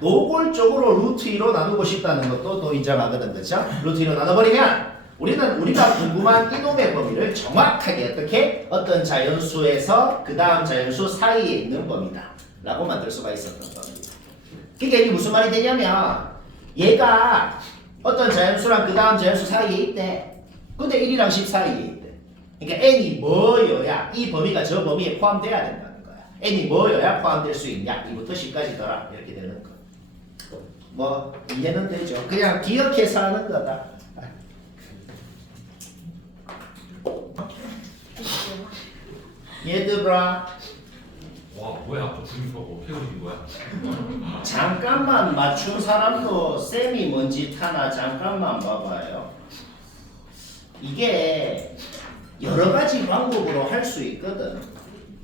노골적으로 루트 2로 나누고 싶다는 것도 또 인정하거든. 그렇죠? 루트 2로 나눠버리면 우리가 궁금한 이놈의 범위를 정확하게 어떻게 어떤 자연수에서 그 다음 자연수 사이에 있는 범위다 라고 만들 수가 있었던 겁니다. 그러니까 이게 무슨 말이 되냐면 얘가 어떤 자연수랑 그 다음 자연수 사이에 있대. 근데 1이랑 10 사이에 있대. 그러니까 n이 뭐여야 이 범위가 저 범위에 포함돼야 된다는 거야. n이 뭐여야 포함될 수 있냐. 2부터 10까지 더라 이렇게 되는 거. 뭐 이해는 되죠. 그냥 기억해서 하는 거다. 얘들아 와 뭐야 저 그림 저거 어떻게 그린 거야? 잠깐만 맞춘 사람도 쌤이 뭔지 타나 잠깐만 봐봐요. 이게 여러 가지 방법으로 할 수 있거든.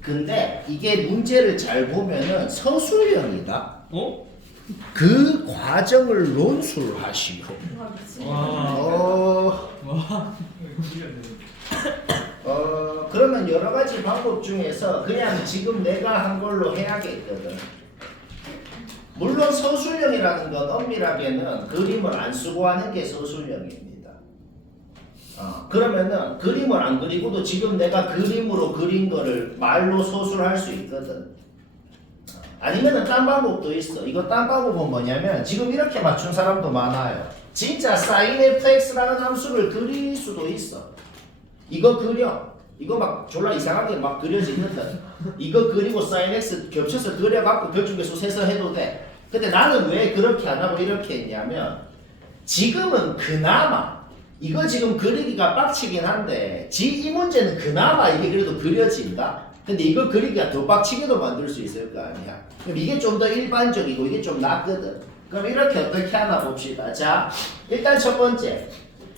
근데 이게 문제를 잘 보면은 서술형이다. 어? 그 과정을 논술하시오. 그러면 여러 가지 방법 중에서 그냥 지금 내가 한 걸로 해야겠거든. 물론 서술형이라는 건 엄밀하게는 그림을 안 쓰고 하는 게 서술형입니다. 그러면은 그림을 안 그리고도 지금 내가 그림으로 그린 거를 말로 서술할 수 있거든. 아니면은 딴 방법도 있어. 이거 딴 방법은 뭐냐면 지금 이렇게 맞춘 사람도 많아요. 진짜 sin fx라는 함수를 그릴 수도 있어. 이거 그려. 이거 막 졸라 이상하게 막 그려지는데 이거 그리고 sin x 겹쳐서 그려갖고 벽중계수 세서 해도 돼. 근데 나는 왜 그렇게 안 하고 이렇게 했냐면 지금은 그나마 이거 지금 그리기가 빡치긴 한데 이 문제는 그나마 이게 그래도 그려진다. 근데 이거 그리기가 더 빡치게도 만들 수 있을 거 아니야. 그럼 이게 좀 더 일반적이고 이게 좀 낫거든. 그럼 이렇게 어떻게 하나 봅시다. 자, 일단 첫 번째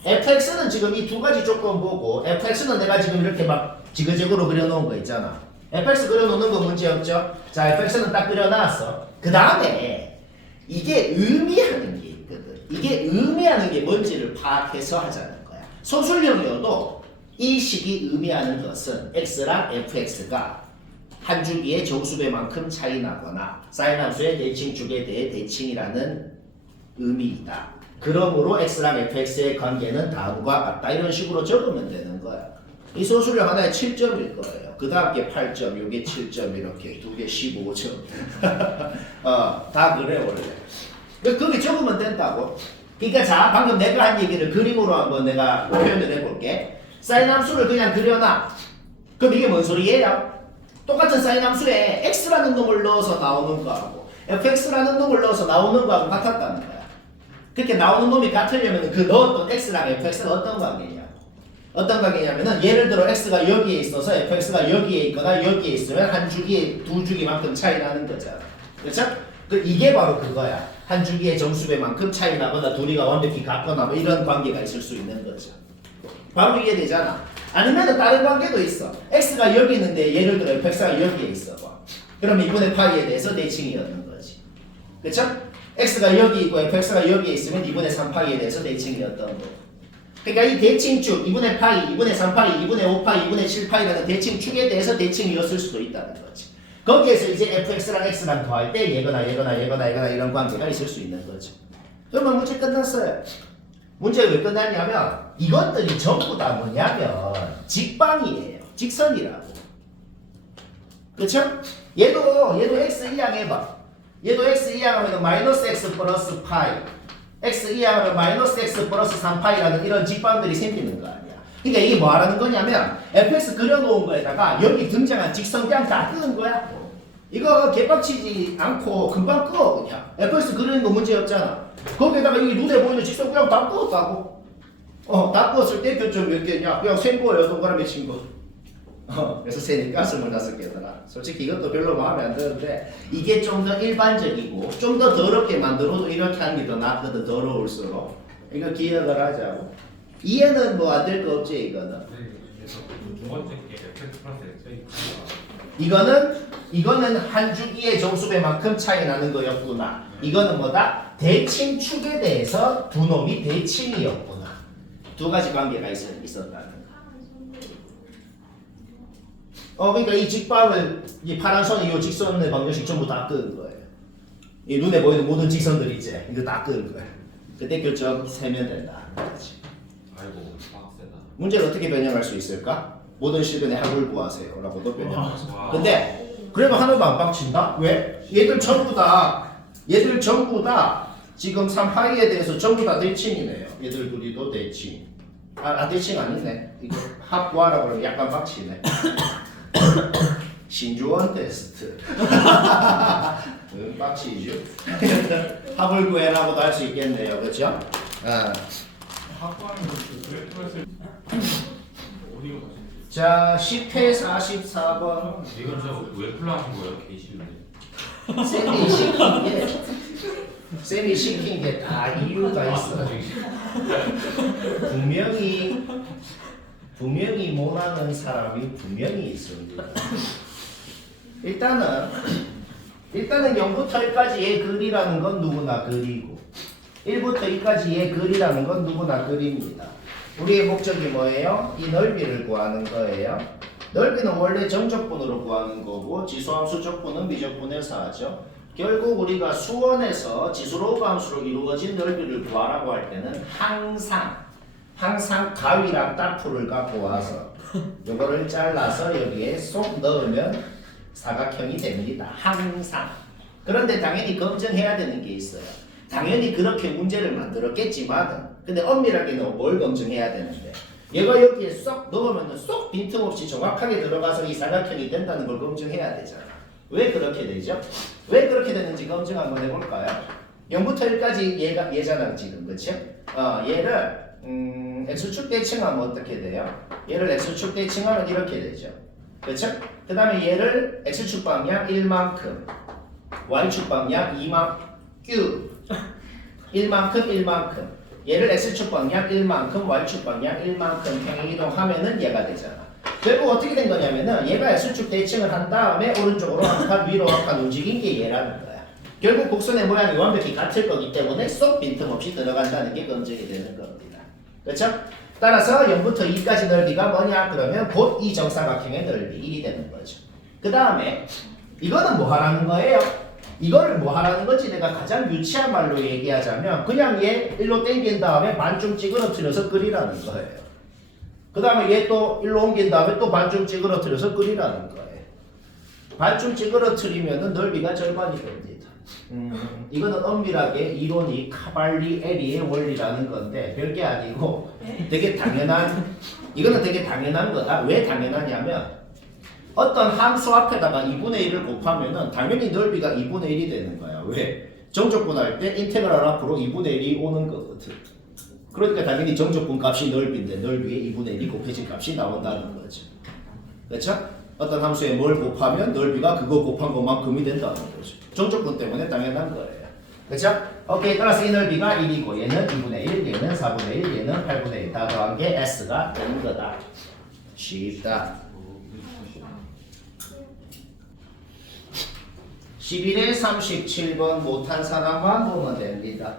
fx는 지금 이 두 가지 조건 보고 fx는 내가 지금 이렇게 막 지그재그로 그려놓은 거 있잖아. fx 그려놓는 거 문제 없죠? 자, fx는 딱 그려놨어. 그 다음에 이게 의미하는 게 있거든. 이게 의미하는 게 뭔지를 파악해서 하자는 거야. 소술형이어도 이 식이 의미하는 것은 x랑 fx가 한 주기의 정수배만큼 차이 나거나 사인 함수의 대칭축에 대해 대칭이라는 의미이다. 그러므로 x랑 fx의 관계는 다음과 같다. 이런 식으로 적으면 되는 거야. 이 소수령 하나에 7점일 거예요. 그 다음 게 8점, 요게 7점 이렇게 두 개 15점. 다 그래 원래. 그게 적으면 된다고. 그러니까 자 방금 내가 한 얘기를 그림으로 한번 내가 표현을 해볼게. 사인 함수를 그냥 그려놔. 그럼 이게 뭔 소리예요? 똑같은 사인 함수에 x라는 놈을 넣어서 나오는 거하고 fx라는 놈을 넣어서 나오는 거하고 같았다는 거야. 그렇게 나오는 놈이 같으려면 그 넣었던 x랑 fx가 어떤 관계냐? 어떤 관계냐면은 예를 들어 x가 여기에 있어서 fx가 여기에 있거나 여기에 있으면 한 주기에 두 주기만큼 차이 나는 거잖아. 그렇죠? 이게 바로 그거야. 한 주기의 정수배만큼 차이 나거나 둘이가 완벽히 같거나 뭐 이런 관계가 있을 수 있는 거죠. 바로 이해되잖아. 아니면 다른 관계도 있어. x가 여기 있는데 예를 들어 fx가 여기에 있어 봐. 그러면 이분의 파이에 대해서 대칭이었는 거지. 그렇죠? x가 여기 있고 fx가 여기에 있으면 2분의 3파이에 대해서 대칭이었던 거고. 그러니까 이 대칭축 2분의 파이, 2분의 3파이, 2분의 5파이, 2분의 7파이라는 대칭축에 대해서 대칭이었을 수도 있다는 거지. 거기에서 이제 fx랑 x랑 더할 때 얘거나 이런 관계가 있을 수 있는 거죠. 그러면 문제 끝났어요. 문제가 왜 끝났냐면 이것들이 전부 다 뭐냐면 직방이에요. 직선이라고. 그렇죠? 얘도 x 이항 해봐. 얘도 x 이항하면 마이너스 x 플러스 파이, x 이항하면 마이너스 x 플러스 3파이라는 이런 직방들이 생기는 거 아니야. 그러니까 이게 뭐 하라는 거냐면 fx 그려놓은 거에다가 여기 등장한 직선 그냥 다 끄는 거야. 이거 개빡치지 않고 금방 끄어 그냥. fx 그리는 거 문제 없잖아. 거기에다가 여기 눈에 보이는 직선 그냥 다 끄었다고. 다 끄었을 때 교점 몇 개냐? 그냥 셈보여 동그라미 친 거. 그래서 세니까 25개더라. 솔직히 이것도 별로 마음에 안 드는데 이게 좀 더 일반적이고 좀 더 더럽게 만들어도 이렇게 하는 게 더 낫거든. 더러울수록. 이거 기억을 하자고. 이해는 뭐 안 될 거 없지 이거는. 두 번째 게 fx 플러스 x 이거는 한 주기의 정수배만큼 차이 나는 거였구나. 이거는 뭐다? 대칭축에 대해서 두 놈이 대칭이었구나. 두 가지 관계가 있었다는 거. 그러니까 이 직방을 이 파란 선이 이 직선의 방정식 전부 다 끄는 거예요. 이 눈에 보이는 모든 직선들이 이제 이거 다 끄는 거예요. 그때 결정 세면 된다. 그렇지. 아이고 문제를 어떻게 변형할 수 있을까? 모든 시간에 합을 구하세요 라고도 변형할 수 있어요. 와. 근데 그래도 하나도 안 빡친다? 왜? 얘들 전부 다 지금 3파이에 대해서 전부 다 대칭이네요. 얘들 둘이도 대칭. 대칭 아니네. 이거 합 구하라고 그러면 약간 빡치네. 신조원 테스트. 빡치죠? 합을 구해라고도 할 수 있겠네요. 그렇죠? 학과는 그래프에서 어디가 가시는지. 자, 10회 44번. 이건 진짜 왜 플라하신 거예요? 개쉬운데. 쌤이 시킨 게 다 이유가 있어. 분명히 못하는 사람이 분명히 있습니다. 일단은 0부터 1까지 얘 글이라는 건 누구나 글이고 1부터 2까지 얘 글이라는 건 누구나 글입니다. 우리의 목적이 뭐예요? 이 넓이를 구하는 거예요. 넓이는 원래 정적분으로 구하는 거고 지수함수 적분은 미적분에서 하죠. 결국 우리가 수원에서 지수로그 함수로 이루어진 넓이를 구하라고 할 때는 항상 가위랑 따풀을 갖고 와서 이거를 잘라서 여기에 쏙 넣으면 사각형이 됩니다. 항상. 그런데 당연히 검증해야 되는 게 있어요. 당연히 그렇게 문제를 만들었겠지만 근데 엄밀하게는 뭘 검증해야 되는데 얘가 여기에 쏙 넣으면 쏙 빈틈없이 정확하게 들어가서 이 사각형이 된다는 걸 검증해야 되잖아. 왜 그렇게 되죠? 왜 그렇게 되는지 검증 한번 해볼까요? 0부터 1까지 얘잖아 지금. 그치? 얘를 x축 대칭하면 어떻게 돼요? 얘를 x축 대칭하면 이렇게 되죠. 그쵸? 그 다음에 얘를 x축 방향 1만큼 y축 방향 2만큼 1만큼 얘를 x축 방향 1만큼 y축 방향 1만큼 평행 이동하면은 얘가 되잖아. 결국 어떻게 된 거냐면은 얘가 x축 대칭을 한 다음에 오른쪽으로 한 칸 위로 한 칸 움직인 게 얘라는 거야. 결국 곡선의 모양이 완벽히 같을 거기 때문에 쏙 빈틈없이 들어간다는 게 검증이 되는 겁니다. 그렇죠? 따라서 0부터 2까지 넓이가 뭐냐? 그러면 곧 이 정사각형의 넓이 1이 되는 거죠. 그 다음에 이거는 뭐 하라는 거예요? 이거를 뭐 하라는 건지 내가 가장 유치한 말로 얘기하자면 그냥 얘 일로 당긴 다음에 반쯤 찌그러뜨려서 그리라는 거예요. 그 다음에 얘 또 일로 옮긴 다음에 또 반쯤 찌그러뜨려서 그리라는 거예요. 반쯤 찌그러뜨리면은 넓이가 절반이 됩니다. 이거는 엄밀하게 이론이 카발리에리의 원리라는 건데 별게 아니고 되게 당연한 이거는 되게 당연한 거다. 왜 당연하냐면 어떤 함수 앞에다가 2분의 1을 곱하면은 당연히 넓이가 2분의 1이 되는 거야. 왜? 정적분 할 때 인테그랄 앞으로 2분의 1이 오는 거거든. 그러니까 당연히 정적분 값이 넓이인데 넓이에 2분의 1이 곱해진 값이 나온다는 거죠. 그렇죠? 어떤 함수에 뭘 곱하면 넓이가 그거 곱한 것만큼이 된다는 거죠. 정적분 때문에 당연한 거예요. 그렇죠? 오케이. 따라서 이 넓이가 1이고 얘는 2분의 1, 얘는 4분의 1, 얘는 8분의 1 다 더한 게 S가 되는 거다. 쉽다. 11에 37번 못한 사람만 보면 됩니다.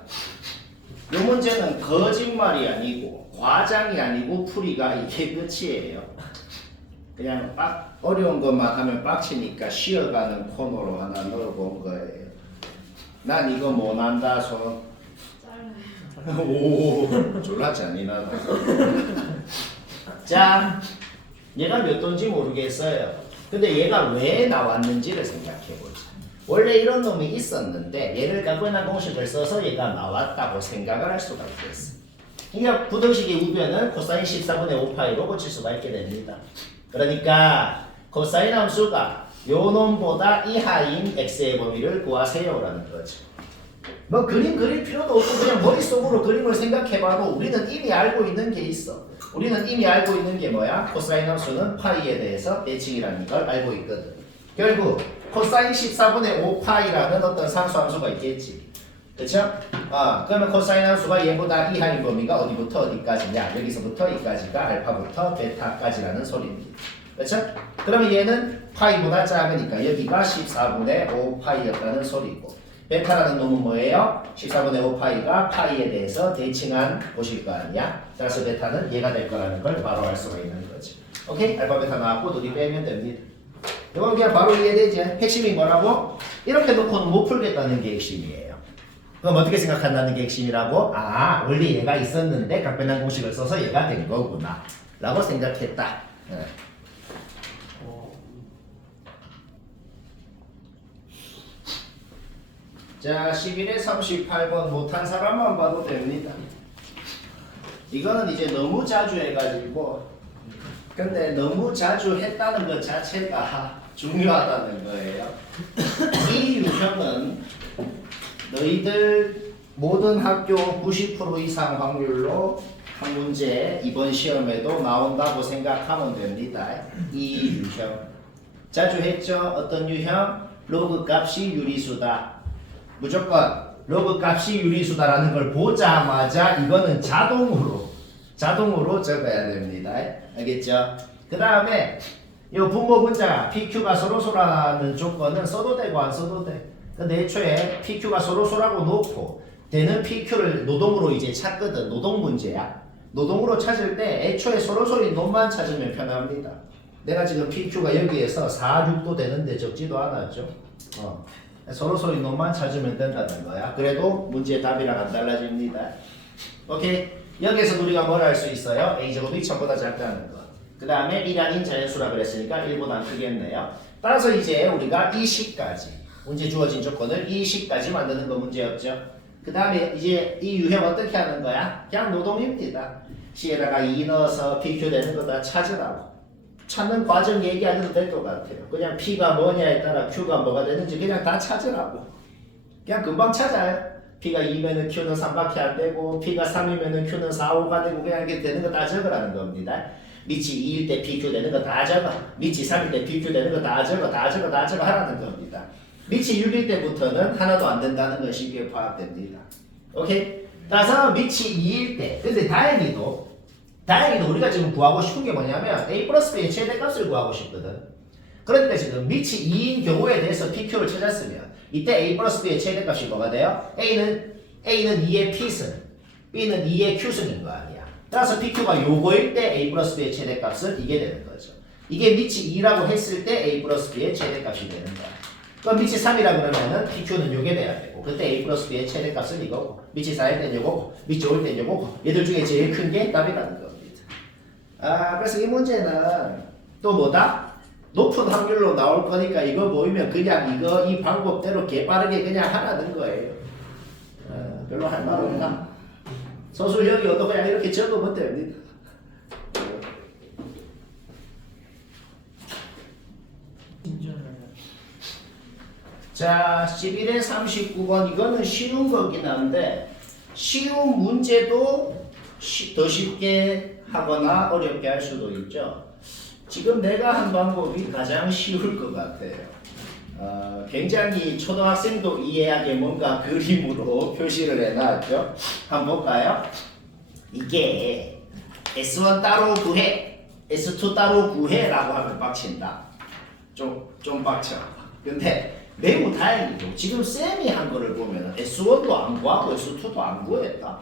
이 문제는 거짓말이 아니고 과장이 아니고 풀이가 이게 끝이에요. 그냥 어려운 것만 하면 빡치니까 쉬어가는 코너로 하나 넣어본 거예요. 난 이거 못한다 손. 오, 졸라 잔인하다. 자, 얘가 몇 돈지 모르겠어요. 근데 얘가 왜 나왔는지를 생각해보자. 원래 이런 놈이 있었는데 얘를 각변한 공식을 써서 얘가 나왔다고 생각을 할 수가 있겠어. 그러니까 부등식의 우변은 코사인 14분의 5파이로 고칠 수가 있게 됩니다. 그러니까 코사인 함수가 요 놈보다 이하인 x의 범위를 구하세요라는 거죠. 뭐 그림 그릴 필요도 없고 그냥 머릿속으로 그림을 생각해봐도 우리는 이미 알고 있는 게 있어. 우리는 이미 알고 있는 게 뭐야? 코사인 함수는 파이에 대해서 대칭이라는 걸 알고 있거든. 결국 코사인 14분의 5파이라는 어떤 상수함수가 있겠지. 그쵸? 그러면 코사인 함수가 얘보다 이하인 범위가 어디부터 어디까지냐? 여기서부터 여기까지가 알파부터 베타까지라는 소리입니다. 그쵸? 그러면 얘는 파이보다 작으니까 여기가 14분의 5파이였다는 소리고 베타라는 놈은 뭐예요? 14분의 5파이가 파이에 대해서 대칭한 곳일 거 아니야? 따라서 베타는 얘가 될 거라는 걸 바로 알 수가 있는 거지. 오케이? 알파 베타 나왔고 둘이 빼면 됩니다. 이건 그냥 바로 이해되지? 핵심이 뭐라고? 이렇게 놓고는 못 풀겠다는 게 핵심이에요. 그럼 어떻게 생각한다는 게 핵심이라고? 원래 얘가 있었는데 각변한 공식을 써서 얘가 된 거구나. 라고 생각했다. 예. 자, 11에 38번 못한 사람만 봐도 됩니다. 이거는 이제 너무 자주 해가지고 근데 너무 자주 했다는 것 자체가 중요하다는 거예요. 이 유형은 너희들 모든 학교 90% 이상 확률로 한 문제 이번 시험에도 나온다고 생각하면 됩니다. 이 유형 자주 했죠? 어떤 유형? 로그 값이 유리수다. 무조건 로그 값이 유리수다라는 걸 보자마자 이거는 자동으로 적어야 됩니다. 알겠죠? 그 다음에 이 분모 분자 PQ가 서로소라는 조건은 써도 되고 안 써도 돼. 근데 애초에 PQ가 서로소라고 놓고 되는 PQ를 노동으로 이제 찾거든. 노동 문제야. 노동으로 찾을 때 애초에 서로소인 놈만 찾으면 편합니다. 내가 지금 PQ가 여기에서 4, 6도 되는데 적지도 않았죠. 서로소인 놈만 찾으면 된다는 거야. 그래도 문제의 답이랑 안 달라집니다. 오케이. 여기에서 우리가 뭘 할 수 있어요? A제곱 2000보다 작다는 거. 그 다음에 1항인 자연수라 그랬으니까 1보다 크겠네요. 따라서 이제 우리가 이 식까지 문제 주어진 조건을 이 식까지 만드는 거 문제였죠. 그 다음에 이제 이 유형 어떻게 하는 거야? 그냥 노동입니다. C에다가 2 넣어서 PQ 되는 거 다 찾으라고. 찾는 과정 얘기 안 해도 될 것 같아요. 그냥 P가 뭐냐에 따라 Q가 뭐가 되는지 그냥 다 찾으라고. 그냥 금방 찾아요. P가 2면은 Q는 3밖에 안 되고 P가 3이면은 Q는 4, 5가 되고 그냥 이렇게 되는 거 다 적으라는 겁니다. 밑이 2일 때 PQ 되는 거 다 적어. 밑이 3일 때 PQ 되는 거 다 적어. 다 적어 하라는 겁니다. 밑이 6일 때부터는 하나도 안 된다는 건 쉽게 파악됩니다. 오케이? 따라서 밑이 2일 때 근데 다행히도 우리가 지금 구하고 싶은 게 뭐냐면 A 플러스 B의 최대값을 구하고 싶거든. 그러니까 지금 밑이 2인 경우에 대해서 PQ를 찾았으면 이때 A 플러스 B의 최대값이 뭐가 돼요? A는 2의 P승, B는 2의 Q승인 거 아니야. 따라서 PQ가 요거일 때 A 플러스 B의 최대값은 이게 되는 거죠. 이게 밑이 2라고 했을 때 A 플러스 B의 최대값이 되는 거야. 그럼 밑이 3이라 그러면은 PQ는 요게 돼야 되고 그때 A 플러스 B의 최대값은 이거고 밑이 4일 땐 요거고 밑이 5일 땐 요거고 얘들 중에 제일 큰 게 답이라는 겁니다. 그래서 이 문제는 또 뭐다? 높은 확률로 나올 거니까 이거 보이면 그냥 이 방법대로 개빠르게 그냥 하라는 거예요. 별로 할 말 없나? 소수형이어도 그냥 이렇게 적으면 됩니다. 자, 11에 39번 이거는 쉬운 거긴 한데 쉬운 문제도 더 쉽게 하거나 어렵게 할 수도 있죠. 지금 내가 한 방법이 가장 쉬울 것 같아요. 굉장히 초등학생도 이해하게 뭔가 그림으로 표시를 해놨죠. 한번 볼까요? 이게 S1 따로 구해, S2 따로 구해라고 하면 빡친다. 좀 빡쳐. 근데 매우 다행히도 지금 쌤이 한 거를 보면 S1도 안 구하고 S2도 안 구했다.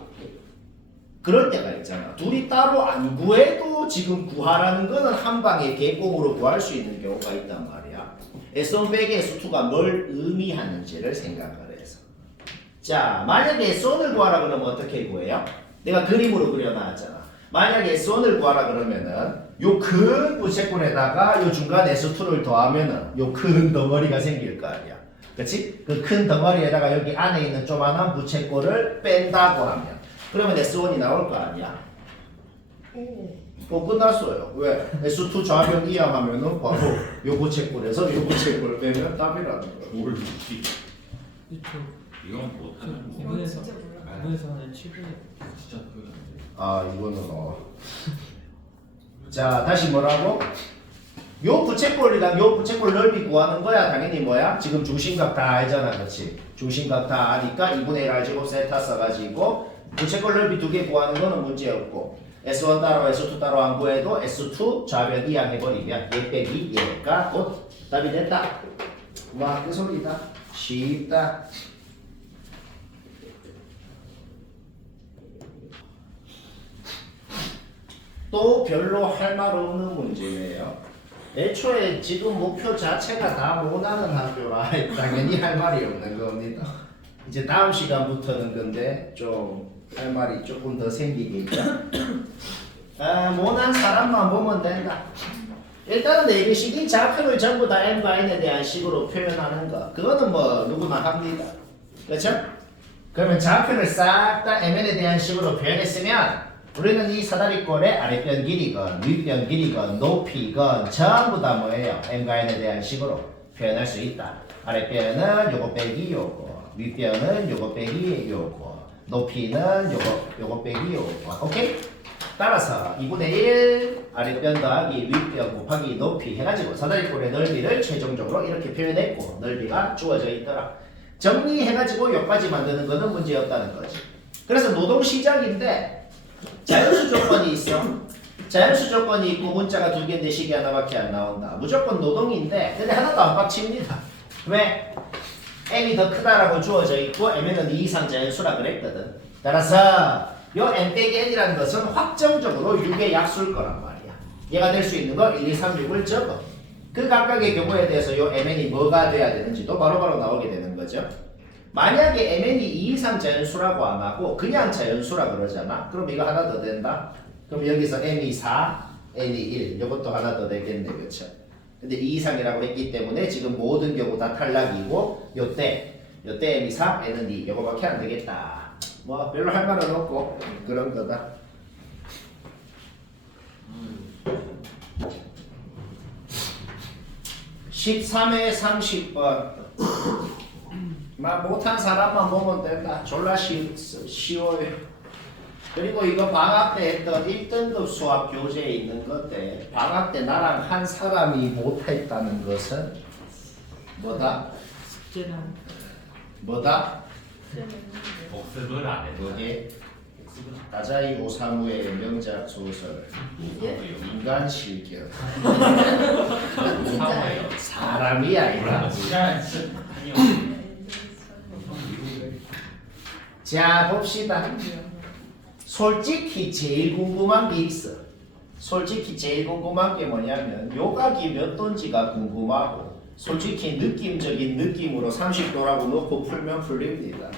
그럴 때가 있잖아. 둘이 따로 안 구해도 지금 구하라는 거는 한 방에 개공으로 구할 수 있는 경우가 있단 말이야. S1 빼기 S2가 뭘 의미하는지를 생각을 해서. 자, 만약에 S1을 구하라 그러면 어떻게 구해요? 내가 그림으로 그려놨잖아. 만약에 S1을 구하라 그러면은 요 큰 부채꼴에다가 요 중간 S2를 더하면은 요 큰 덩어리가 생길 거 아니야. 그치? 그 큰 덩어리에다가 여기 안에 있는 조만한 부채꼴을 뺀다고 하면 그러면 S1이 나올 거 아니야. 끝났어요. 왜? S2 좌변 이항하면은 바로 요 부채꼴에서 요 부채꼴 빼면 답이라는 거야. 뭘 묻지? 이건 못하는 거. 이번에서는 7분 진짜 그거 이거는 자, 다시 뭐라고? 요 부채꼴이랑 요 부채꼴 넓이 구하는 거야. 당연히 뭐야? 지금 중심각 다 알잖아. 그렇지? 중심각 다 아니까 2분의 1 R제곱 세타 써가지고 부채꼴 넓이 2개 구하는 거는 문제 없고 S1 따로 S2 따로 안 구해도 S2 좌변 이항 해버리면 얘 빼기 얘가 곧 답이 됐다. 와, 그 소리다. 쉽다. 또 별로 할 말 없는 문제네요. 애초에 지금 목표 자체가 다 못하는 학교라 당연히 할 말이 없는 겁니다. 이제 다음 시간부터는 근데 좀 할 말이 조금 더 생기겠죠. 모난 사람만 보면 된다. 일단은 ABCD 좌표를 전부 다 M과 N에 대한 식으로 표현하는 거. 그거는 뭐 누구나 합니다. 그렇죠? 그러면 좌표를 싹 다 MN에 대한 식으로 표현했으면 우리는 이 사다리꼴의 아랫변 길이건 윗변 길이건 높이건 전부 다 뭐예요? M과 N에 대한 식으로 표현할 수 있다. 아랫변은 요거 빼기 요거, 윗변은 요거 빼기 요거, 높이는 요거 빼기 요거. 오케이? 따라서 2분의 1 아랫변 더하기 윗변 곱하기 높이 해가지고 사다리꼴의 넓이를 최종적으로 이렇게 표현했고 넓이가 주어져 있더라. 정리해가지고 여기까지 만드는 거는 문제였다는 거지. 그래서 노동 시작인데 자연수 조건이 있어. 자연수 조건이 있고 문자가 2개인데 식이 하나밖에 안 나온다. 무조건 노동인데 근데 하나도 안 빡칩니다. 왜? M이 더 크다라고 주어져 있고 M에는 2 이상 자연수라 그랬거든. 따라서 요 n 빼기 n이라는 것은 확정적으로 6의 약수일 거란 말이야. 얘가 될 수 있는 거 1, 2, 3, 6을 적어. 그 각각의 경우에 대해서 요 mn이 뭐가 돼야 되는지도 바로바로 나오게 되는 거죠. 만약에 mn이 2 이상 자연수라고 안 하고 그냥 자연수라 그러잖아. 그럼 이거 하나 더 된다. 그럼 여기서 m이 4, n이 1. 이것도 하나 더 되겠네. 그렇죠? 근데 2 이상이라고 했기 때문에 지금 모든 경우 다 탈락이고 요때 m이 4, n은 2. 이거밖에 안 되겠다. 뭐 별로 할 말은 없고 그런 거다. (13회 30번) 막 못한 사람만 보면 된다. 졸라 쉬워요. 그리고 이거 방학 때 했던 1등급 수학 교재에 있는 건데 방학 때 나랑 한 사람이 못했다는 것은 뭐다? 숙제랑 뭐다? 복습을 안 해. 뭐게? 다자이 오사무의 명작 소설 인간 실격. 사람이 아니라. 자 봅시다. 솔직히 제일 궁금한 게 있어. 솔직히 제일 궁금한 게 뭐냐면 요각이 몇 도인지가 궁금하고 솔직히 느낌적인 느낌으로 30도라고 놓고 풀면 풀립니다.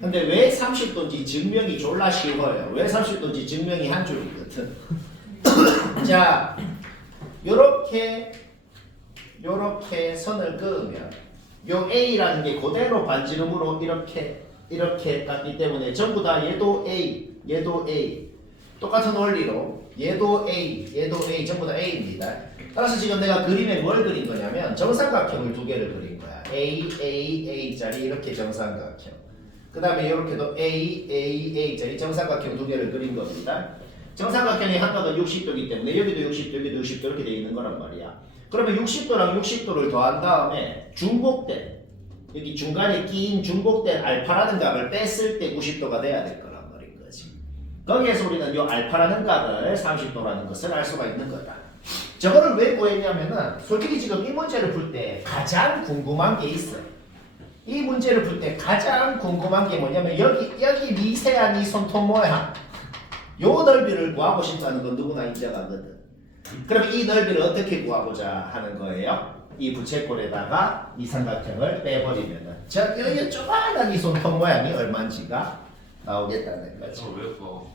근데 왜 30도인지 증명이 졸라 쉬워요. 왜 30도인지 증명이 한 줄이거든. 자, 요렇게 선을 그으면 요 A라는 게 그대로 반지름으로 이렇게 땄기 때문에 전부 다 얘도 A 똑같은 원리로 얘도 A 전부 다 A입니다. 따라서 지금 내가 그림에 뭘 그린 거냐면 정삼각형을 2개를 그린 거야. A짜리 이렇게 정삼각형. 그 다음에 이렇게도 A짜리 정삼각형 2개를 그린 겁니다. 정삼각형의 한각은 60도이기 때문에 여기도 60도, 여기도 60도 이렇게 되어 있는 거란 말이야. 그러면 60도랑 60도를 더한 다음에 중복된 여기 중간에 끼인 중복된 알파라는 값을 뺐을 때 90도가 돼야 될 거란 말인 거지. 거기에서 우리는 이 알파라는 값을 30도라는 것을 알 수가 있는 거다. 저거를 왜 구했냐면은 솔직히 지금 이 문제를 풀 때 가장 궁금한 게 있어. 이 문제를 풀 때 가장 궁금한 게 뭐냐면 여기 미세한 이 손톱 모양 요 넓이를 구하고 싶다는 건 누구나 인정하거든. 그럼 이 넓이를 어떻게 구하고자 하는 거예요? 이 부채꼴에다가 이 삼각형을 빼버리면은 여기 조그만한 이 손톱 모양이 얼마인지가 나오겠다는 거죠. 왜 그거?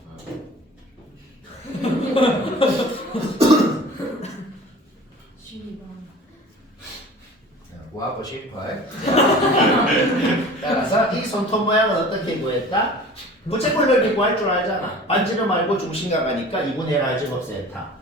구하고 싶어요. 따라서 이 손톱 모양은 어떻게 구했다? 부채꼴 넓이 구할 줄 알잖아. 반지름 알고 중심각 하니까 2분의 1 알제곱 세타.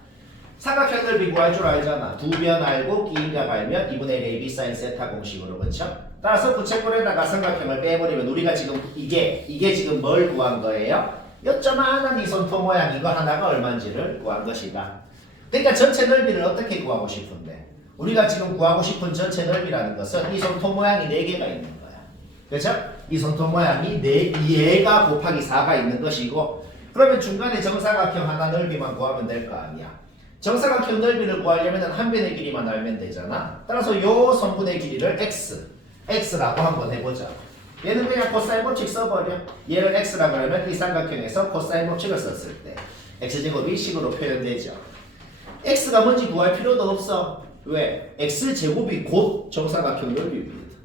삼각형 넓이 구할 줄 알잖아. 두 변 알고 기인각 알면 2분의 1 AB 사인 세타 공식으로. 그렇죠? 따라서 부채꼴에다가 삼각형을 빼버리면 우리가 지금 이게 지금 뭘 구한 거예요? 요점만한 이 손톱 모양 이거 하나가 얼마인지를 구한 것이다. 그러니까 전체 넓이를 어떻게 구하고 싶은데? 우리가 지금 구하고 싶은 전체 넓이라는 것은 이 손톱 모양이 4개가 있는 거야. 그렇죠? 이 손톱 모양이 얘가 곱하기 4가 있는 것이고 그러면 중간에 정사각형 하나 넓이만 구하면 될 거 아니야. 정사각형 넓이를 구하려면 한 변의 길이만 알면 되잖아. 따라서 요 선분의 길이를 x라고 한번 해보자. 얘는 그냥 코사인 법칙 써버려. 얘를 x라고 하면 이 삼각형에서 코사인 법칙을 썼을 때 x제곱이 식으로 표현되죠. x가 뭔지 구할 필요도 없어. 왜? x제곱이 곧 정사각형 넓이입니다.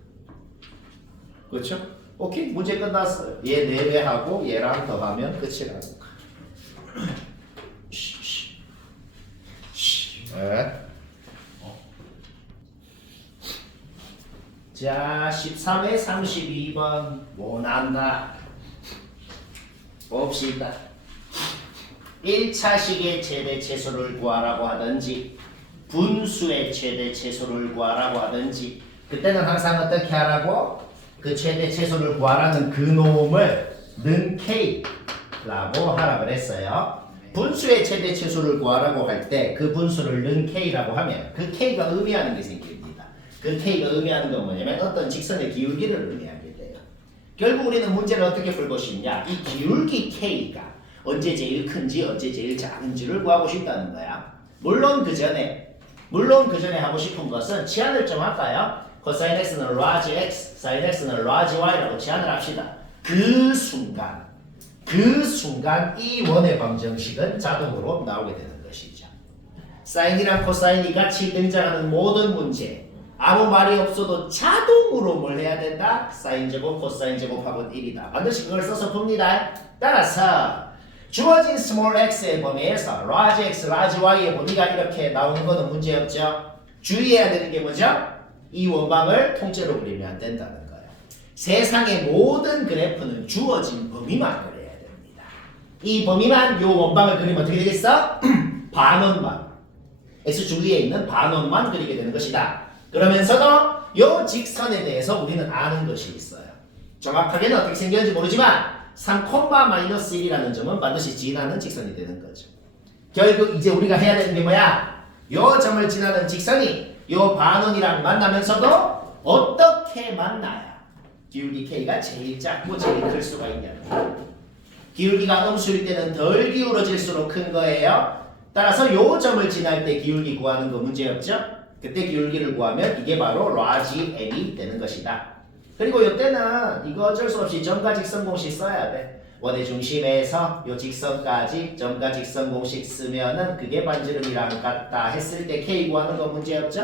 그렇죠? 오케이? 문제 끝났어요. 얘 4배하고 얘랑 더하면 끝이라고. 네. 자, 13회 32번 원한다. 봅시다. 1차식의 최대 최소를 구하라고 하든지 분수의 최대 최소를 구하라고 하든지 그때는 항상 어떻게 하라고? 그 최대 최소를 구하라는 그 놈을 는 K라고 하라 그랬어요. 분수의 최대 최소를 구하라고 할 때 그 분수를 는 K라고 하면 그 K가 의미하는 게 생깁니다. 그 K가 의미하는 건 뭐냐면 어떤 직선의 기울기를 의미하게 돼요. 결국 우리는 문제를 어떻게 풀고 싶냐? 이 기울기 K가 언제 제일 큰지 언제 제일 작은지를 구하고 싶다는 거야. 물론 그 전에 하고 싶은 것은 치환을 좀 할까요? 코사인 x는 large x, sin x는 large y라고 치환을 합시다. 그 순간 이 원의 방정식은 자동으로 나오게 되는 것이죠. 사인이랑 코사인이 같이 등장하는 모든 문제 아무 말이 없어도 자동으로 뭘 해야 된다? 사인 제곱, 코사인 제곱합은 1이다. 반드시 그걸 써서 풉니다. 따라서 주어진 small x의 범위에서 large x, large y의 범위가 이렇게 나오는 것은 문제없죠. 주의해야 되는 게 뭐죠? 이 원방을 통째로 그리면 안 된다는 거예요. 세상의 모든 그래프는 주어진 범위만 그려야 됩니다. 이 범위만 요 원방을 그리면 어떻게 되겠어? 반원만. x축 위에 있는 반원만 그리게 되는 것이다. 그러면서도 요 직선에 대해서 우리는 아는 것이 있어요. 정확하게는 어떻게 생겼는지 모르지만 3,-1이라는 점은 반드시 지나는 직선이 되는 거죠. 결국 이제 우리가 해야 되는 게 뭐야? 요 점을 지나는 직선이 요 반원이랑 만나면서도 어떻게 만나야 기울기 K가 제일 작고 제일 클 수가 있냐는 기울기가 음수일 때는 덜 기울어질수록 큰 거예요. 따라서 요 점을 지날 때 기울기 구하는 거 문제없죠? 그때 기울기를 구하면 이게 바로 large M이 되는 것이다. 그리고 이때는 이거 어쩔 수 없이 점과 직선 공식 써야 돼. 원의 중심에서 요 직선까지 점과 직선 공식 쓰면은 그게 반지름이랑 같다 했을 때 K 구하는 거 문제없죠?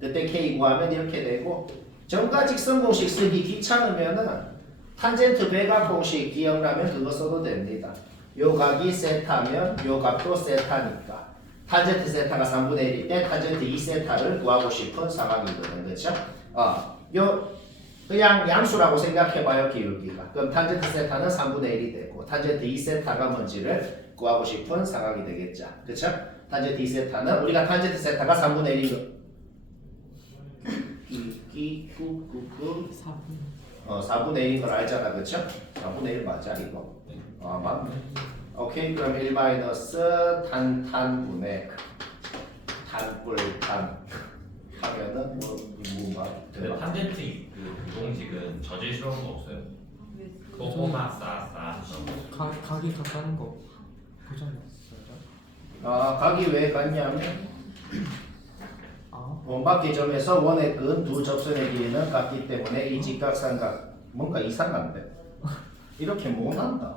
그때 K 구하면 이렇게 되고 점과 직선 공식 쓰기 귀찮으면은 탄젠트 배각 공식 기억나면 그거 써도 됩니다. 요 각이 세타면 요 각도 세타니까 탄젠트 세타가 3분의 1일 때 탄젠트 2세타를 구하고 싶은 상황이거든. 그렇죠? 요 그냥 양수라고 생각해봐요. 기울기가. 그럼 탄젠트 세타는 3분의 1이 되고 탄젠트 2세타가 뭔지를 구하고 싶은 상황이 되겠죠. 그렇죠? 탄젠트 2세타는 우리가 탄젠트 세타가 3분의 1이 4분의 1인 걸 알잖아. 그렇죠? 4분의 1 맞아 이거? 맞네. 오케이. 그럼 1 마이너스 탄분의 탄뿔탄 하면은 뭐가 근데 탄젠트 그 공식은 저질스러운 거 없어요? 꼬꼬마 싸싸 각이 같다는 거 보잖아요. 각이 왜 같냐면 원바퀴 점에서 원의 근 두 접선의 길이는 같기 때문에 이 직각삼각 뭔가 이상한데 이렇게 못한다.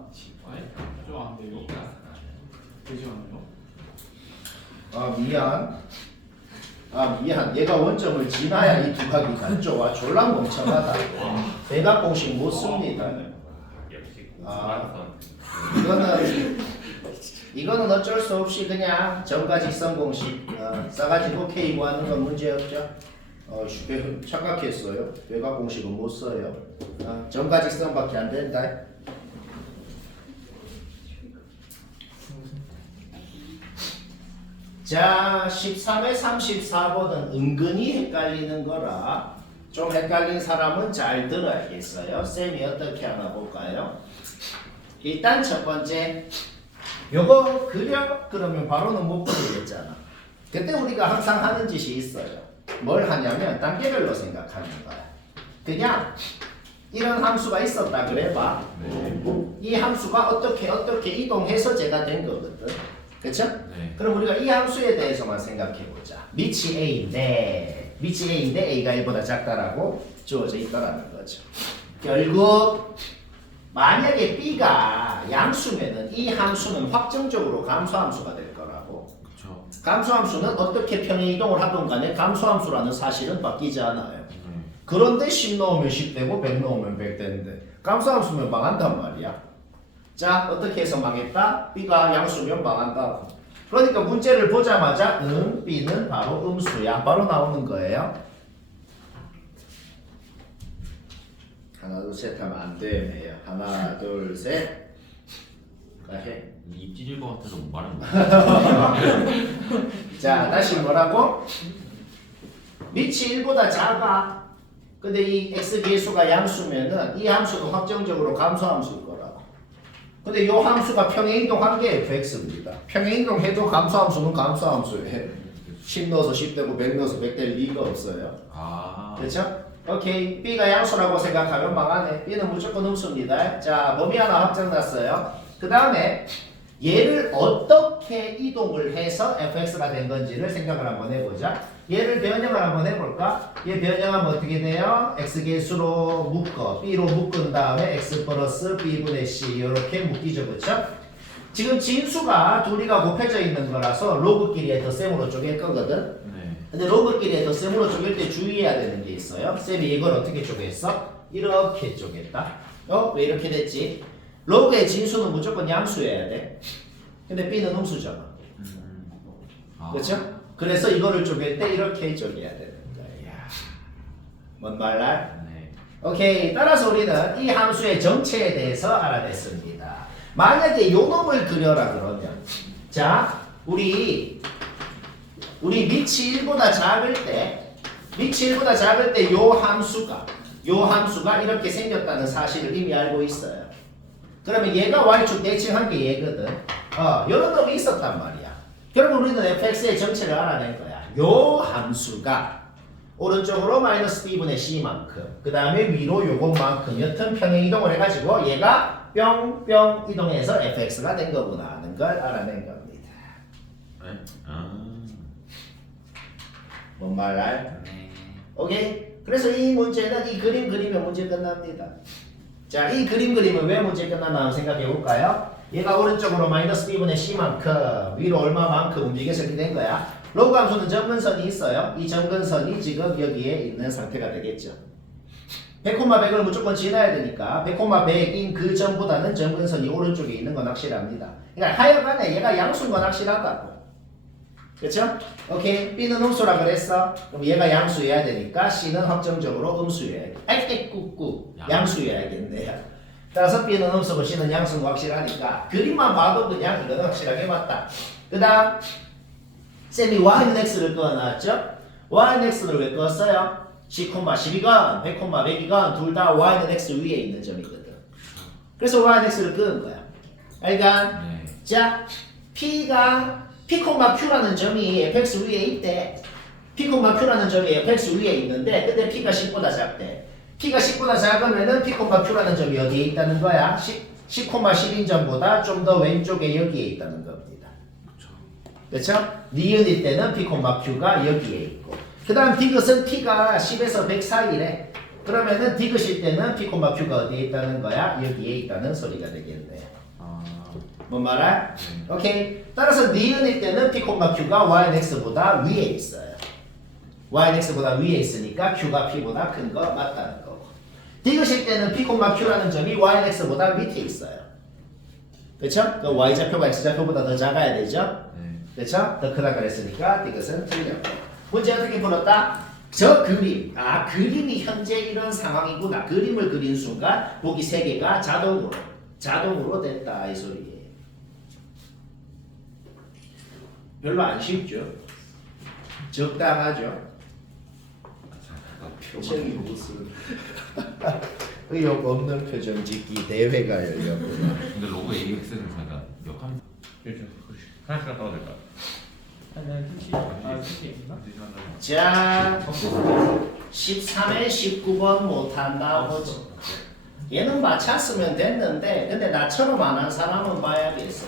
좀안 돼요. 되지 않아요? 미안. 얘가 원점을 지나야 이 두 각이 같죠. 졸라 멍청하다. 대각 공식 못 씁니다. 역시 이거는 어쩔 수 없이 그냥 점과 직선 공식 써가지고 K 구하는 건 문제없죠. 착각했어요. 대각 공식은 못 써요. 점과 직선밖에 안 된다. 자, 13회 34번은 은근히 헷갈리는 거라 좀 헷갈린 사람은 잘 들어야겠어요. 쌤이 어떻게 하나 볼까요? 일단 첫 번째 요거 그려? 그러면 바로는 못 그리겠잖아. 그때 우리가 항상 하는 짓이 있어요. 뭘 하냐면 단계별로 생각하는 거야. 그냥 이런 함수가 있었다 그래봐. 이 함수가 어떻게 이동해서 제가 된 거거든. 그쵸? 네. 그럼 우리가 이 함수에 대해서만 생각해보자. 밑이 A인데 A가 1보다 작다라고 주어져 있다라는 거죠. 결국 만약에 B가 양수면은 이 함수는 확정적으로 감소함수가 될 거라고. 그렇죠. 감소함수는 어떻게 평행 이동을 하든 간에 감소함수라는 사실은 바뀌지 않아요. 그런데 10 넣으면 10 되고 100 넣으면 100 되는데 감소함수면 망한단 말이야. 자, 어떻게 해서 망했다? B가 양수면 망한다고. 그러니까 문제를 보자마자 B는 바로 음수야. 바로 나오는 거예요. 하나 둘 셋 하면 안 되네요. 하나 둘 셋. 해. 입 찢을 것 같아서 말은 못. 자 다시 뭐라고? 밑이 1보다 작아. 근데 이 x 계수가 양수면은 이 함수는 확정적으로 감소함수일 거라고. 근데 이 함수가 평행이동한 게 fx입니다. 평행이동해도 감소함수는 감소함수예요. 10 넣어서 10 되고 100 넣어서 100 될 리가 없어요. 아. 그렇죠? 오케이. B가 양수라고 생각하면 망하네. B는 무조건 음수입니다. 자, 범위 하나 확정났어요. 그 다음에 얘를 어떻게 이동을 해서 fx가 된 건지를 생각을 한번 해보자. 얘를 변형을 한번 해볼까? 얘 변형하면 어떻게 돼요? x계수로 묶어. b로 묶은 다음에 x 플러스 b분의 c 이렇게 묶이죠. 그렇죠? 지금 진수가 둘이가 곱해져 있는 거라서 로그끼리의 덧셈으로 쪼갤 거거든. 네. 근데 로그끼리의 덧셈으로 쪼갤 때 주의해야 되는 게 있어요. 쌤이 이걸 어떻게 쪼갰어? 이렇게 쪼갰다. 왜 이렇게 됐지? 로그의 진수는 무조건 양수여야 돼. 근데 b는 음수잖아. 아. 그렇죠? 그래서 이거를 쪼갤 때 이렇게 쪼개야 되는 거야. 뭔 말날? 네. 오케이. 따라서 우리는 이 함수의 정체에 대해서 알아냈습니다. 만약에 요 놈을 그려라 그러면 자, 우리 밑이 1보다 작을 때 요 함수가 이렇게 생겼다는 사실을 이미 알고 있어요. 그러면 얘가 y축 대칭한 게 얘거든. 이런 놈이 있었단 말이야. 그러면 우리는 fx의 정체를 알아낸 거야. 요 함수가 오른쪽으로 마이너스 b분의 c만큼 그 다음에 위로 요것만큼 여튼 평행이동을 해가지고 얘가 뿅뿅 이동해서 fx가 된 거구나 하는 걸 알아낸 겁니다. 네. 아. 뭔 말날? 네. 오케이? 그래서 이 문제는 이 그림 그리면 문제 끝납니다. 자, 이 그림 그리면 왜 문제 끝났나 한번 생각해 볼까요? 얘가 오른쪽으로 마이너스 b분의 c만큼 위로 얼마만큼 움직여서 이렇게 된 거야. 로그 함수는 점근선이 있어요. 이 점근선이 지금 여기에 있는 상태가 되겠죠. 100,100을 무조건 지나야 되니까 100,100인 그 점보다는 점근선이 오른쪽에 있는 건 확실합니다. 그러니까 하여간에 얘가 양수인 건 확실하다고. 그렇죠? 오케이. B는 음수라 그랬어. 그럼 얘가 양수여야 되니까 C는 확정적으로 음수여야 돼. 알게 꾹꾹 양수여야겠네요. 따라서 B는 음수고 C는 양수는 확실하니까 그림만 봐도 그냥 이거는 확실하게 맞다. 그 다음 쌤이 Y는 X를 그어놨죠? Y는 X를 왜 그었어요? 10,12건, 100,100이건 둘 다 Y는 X 위에 있는 점이거든. 그래서 Y는 X를 그은 거야. 그러니까 네. 자, P,Q라는 점이 fx 위에 있대. P,Q라는 점이 fx 위에 있는데 근데 P가 10보다 작대. P가 10보다 작으면은 P,Q라는 점이 어디에 있다는 거야? 10,10인 점보다 좀 더 왼쪽에 여기에 있다는 겁니다. 그렇죠? 니은일 때는 P,Q가 여기에 있고 그 다음 디귿은 P가 10에서 100 사이래. 그러면은 디귿일 때는 P,Q가 어디에 있다는 거야? 여기에 있다는 소리가 되겠네. 아. 뭔 말아? 오케이. 따라서 니은일 때는 P,Q가 Y는 X보다 위에 있어요. Y는 X보다 위에 있으니까 Q가 P보다 큰 거 맞다는 거고. 디귿일 때는 P,Q라는 점이 Y는 X보다 밑에 있어요. 그렇죠? 그 Y좌표가 X좌표보다 더 작아야 되죠? 네. 그렇죠? 더 크다 그랬으니까 디귿은 틀렸고. 문제 어떻게 풀었다? 저 그림, 그림이 현재 이런 상황이구나. 그림을 그린 순간 보기 3개가 자동으로 됐다 이 소리예요. 별로 안 쉽죠? 적당하죠? 표정이 무슨 의욕 없는 표정 짓기 대회가 열렸구나. 근데 로그 AX는 제가 역함. 그렇죠. 하나씩 떠도 될까요? 아니 PC 있나? 자, 13에 19번 못한다 보죠. 얘는 맞췄으면 됐는데 근데 나처럼 안 한 사람은 봐야겠어.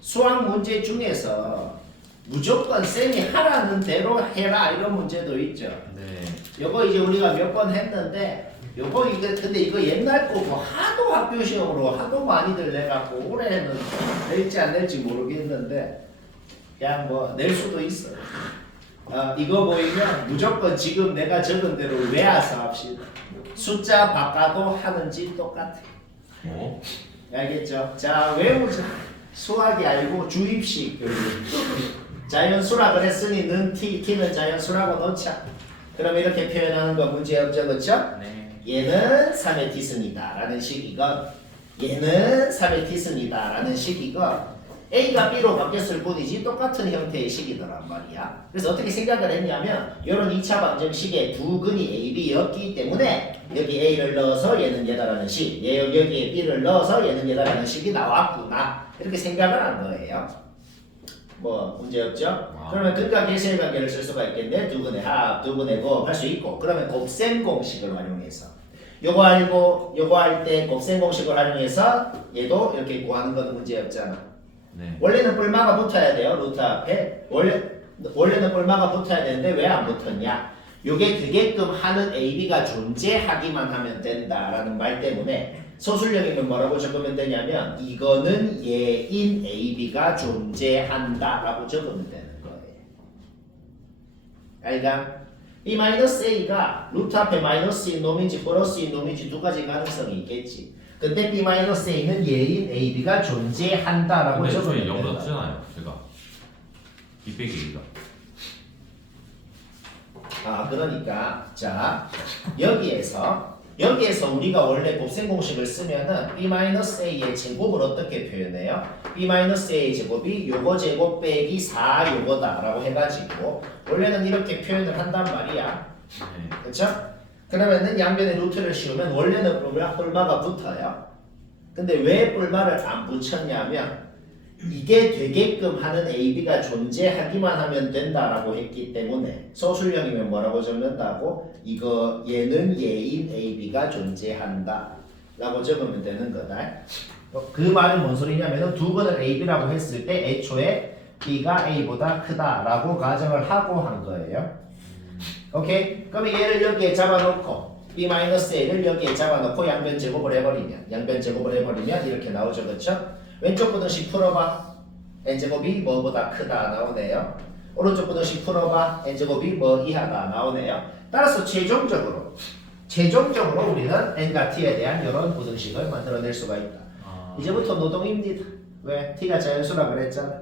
수학 문제 중에서 무조건 쌤이 하라는 대로 해라 이런 문제도 있죠. 네. 요거 이제 우리가 몇 번 했는데 요거 이거 근데 이거 옛날 거고 하도 학교 시험으로 하도 많이들 내갖고 올해는 낼지 안 낼지 모르겠는데 그냥 뭐 낼 수도 있어요. 이거 보이면 무조건 지금 내가 적은 대로 외워서 합시다. 숫자 바꿔도 하는지 똑같아. 어? 알겠죠? 자 외우자. 수학이 아니고 주입식 여기. 자연수라 그랬으니 는 t, t는 자연수라고 넣자. 그럼 이렇게 표현하는 거 문제 없죠, 그렇죠? 네. 얘는 3의 t승이다 라는 식이건 얘는 3의 t승이다 라는 식이건 A가 B로 바뀌었을 뿐이지 똑같은 형태의 식이더란 말이야. 그래서 어떻게 생각을 했냐면 이런 2차 방정식에 두 근이 A, B였기 때문에 여기 A를 넣어서 얘는 얘다라는 식, 여기에 B를 넣어서 얘는 얘다라는 식이 나왔구나 이렇게 생각을 한 거예요. 뭐 문제 없죠? 그러면 근과 계수의 관계를 쓸 수가 있겠네. 두 근의 합, 두 근의 곱 할 수 있고 그러면 곱셈 공식을 활용해서 요거 알고 요거 할 때 곱셈 공식을 활용해서 얘도 이렇게 구하는 건 문제 없잖아. 네. 원래는 뿔마가 붙어야 돼요. 루트 앞에 원래는 뿔마가 붙어야 되는데 왜 안 붙었냐? 요게 되게끔 하는 AB가 존재하기만 하면 된다라는 말 때문에 소술형이면 뭐라고 적으면 되냐면 이거는 얘인 AB가 존재한다라고 적으면 되는 거예요. 알까? B-A가 루트 앞에 마이너스인 놈인지 플러스인 놈인지 두 가지 가능성이 있겠지. 근데 B-A는 얘인 AB가 존재한다라고 근데 적으면 저희 되는 0보다 거예요. 크잖아요. 제가 2 빼기 2가. 아 그러니까 자 여기에서 우리가 원래 곱셈 공식을 쓰면은 B-A의 제곱을 어떻게 표현해요? B-A의 제곱이 요거 제곱 빼기 4 요거다 라고 해가지고 원래는 이렇게 표현을 한단 말이야. 네. 그쵸? 그러면은 양변에 루트를 씌우면 원래는 뿔마가 붙어요. 근데 왜 뿔마를 안 붙였냐면 이게 되게끔 하는 AB가 존재하기만 하면 된다라고 했기 때문에 소술형이면 뭐라고 적는다고? 이거 얘는 얘인 AB가 존재한다 라고 적으면 되는 거다. 그 말은 뭔 소리냐면은 두 번을 AB라고 했을 때 애초에 B가 A보다 크다라고 가정을 하고 한 거예요. 오케이? 그러면 얘를 여기에 잡아놓고 B-A를 여기에 잡아놓고 양변 제곱을 해버리면 이렇게 나오죠, 그렇죠? 왼쪽 부등식 풀어봐. n제곱이 뭐보다 크다 나오네요. 오른쪽 부등식 풀어봐. n제곱이 뭐 이하다 나오네요. 따라서 최종적으로 우리는 n과 t에 대한 이런 부등식을 만들어낼 수가 있다. 이제부터 노동입니다. 왜? t가 자연수라 그랬잖아.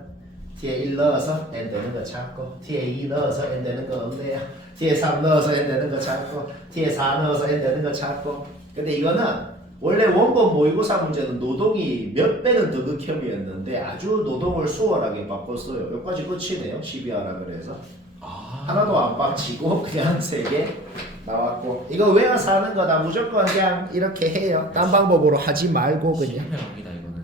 t에 1 넣어서 n 되는 거 찾고 t에 2 넣어서 n 되는 거 없네요. t에 3 넣어서 n 되는 거 찾고 t에 4 넣어서 n 되는 거 찾고. 근데 이거는 원래 원본 모의고사 문제는 노동이 몇 배는 더 극혐이었는데 아주 노동을 수월하게 바꿨어요. 여기까지 끝이네요. 12하라 그래서 하나도 안 빡치고 그냥 3개 나왔고 이거 외워서 하는 거다. 무조건 그냥 이렇게 해요. 딴 방법으로 하지 말고 그냥 실패합니다.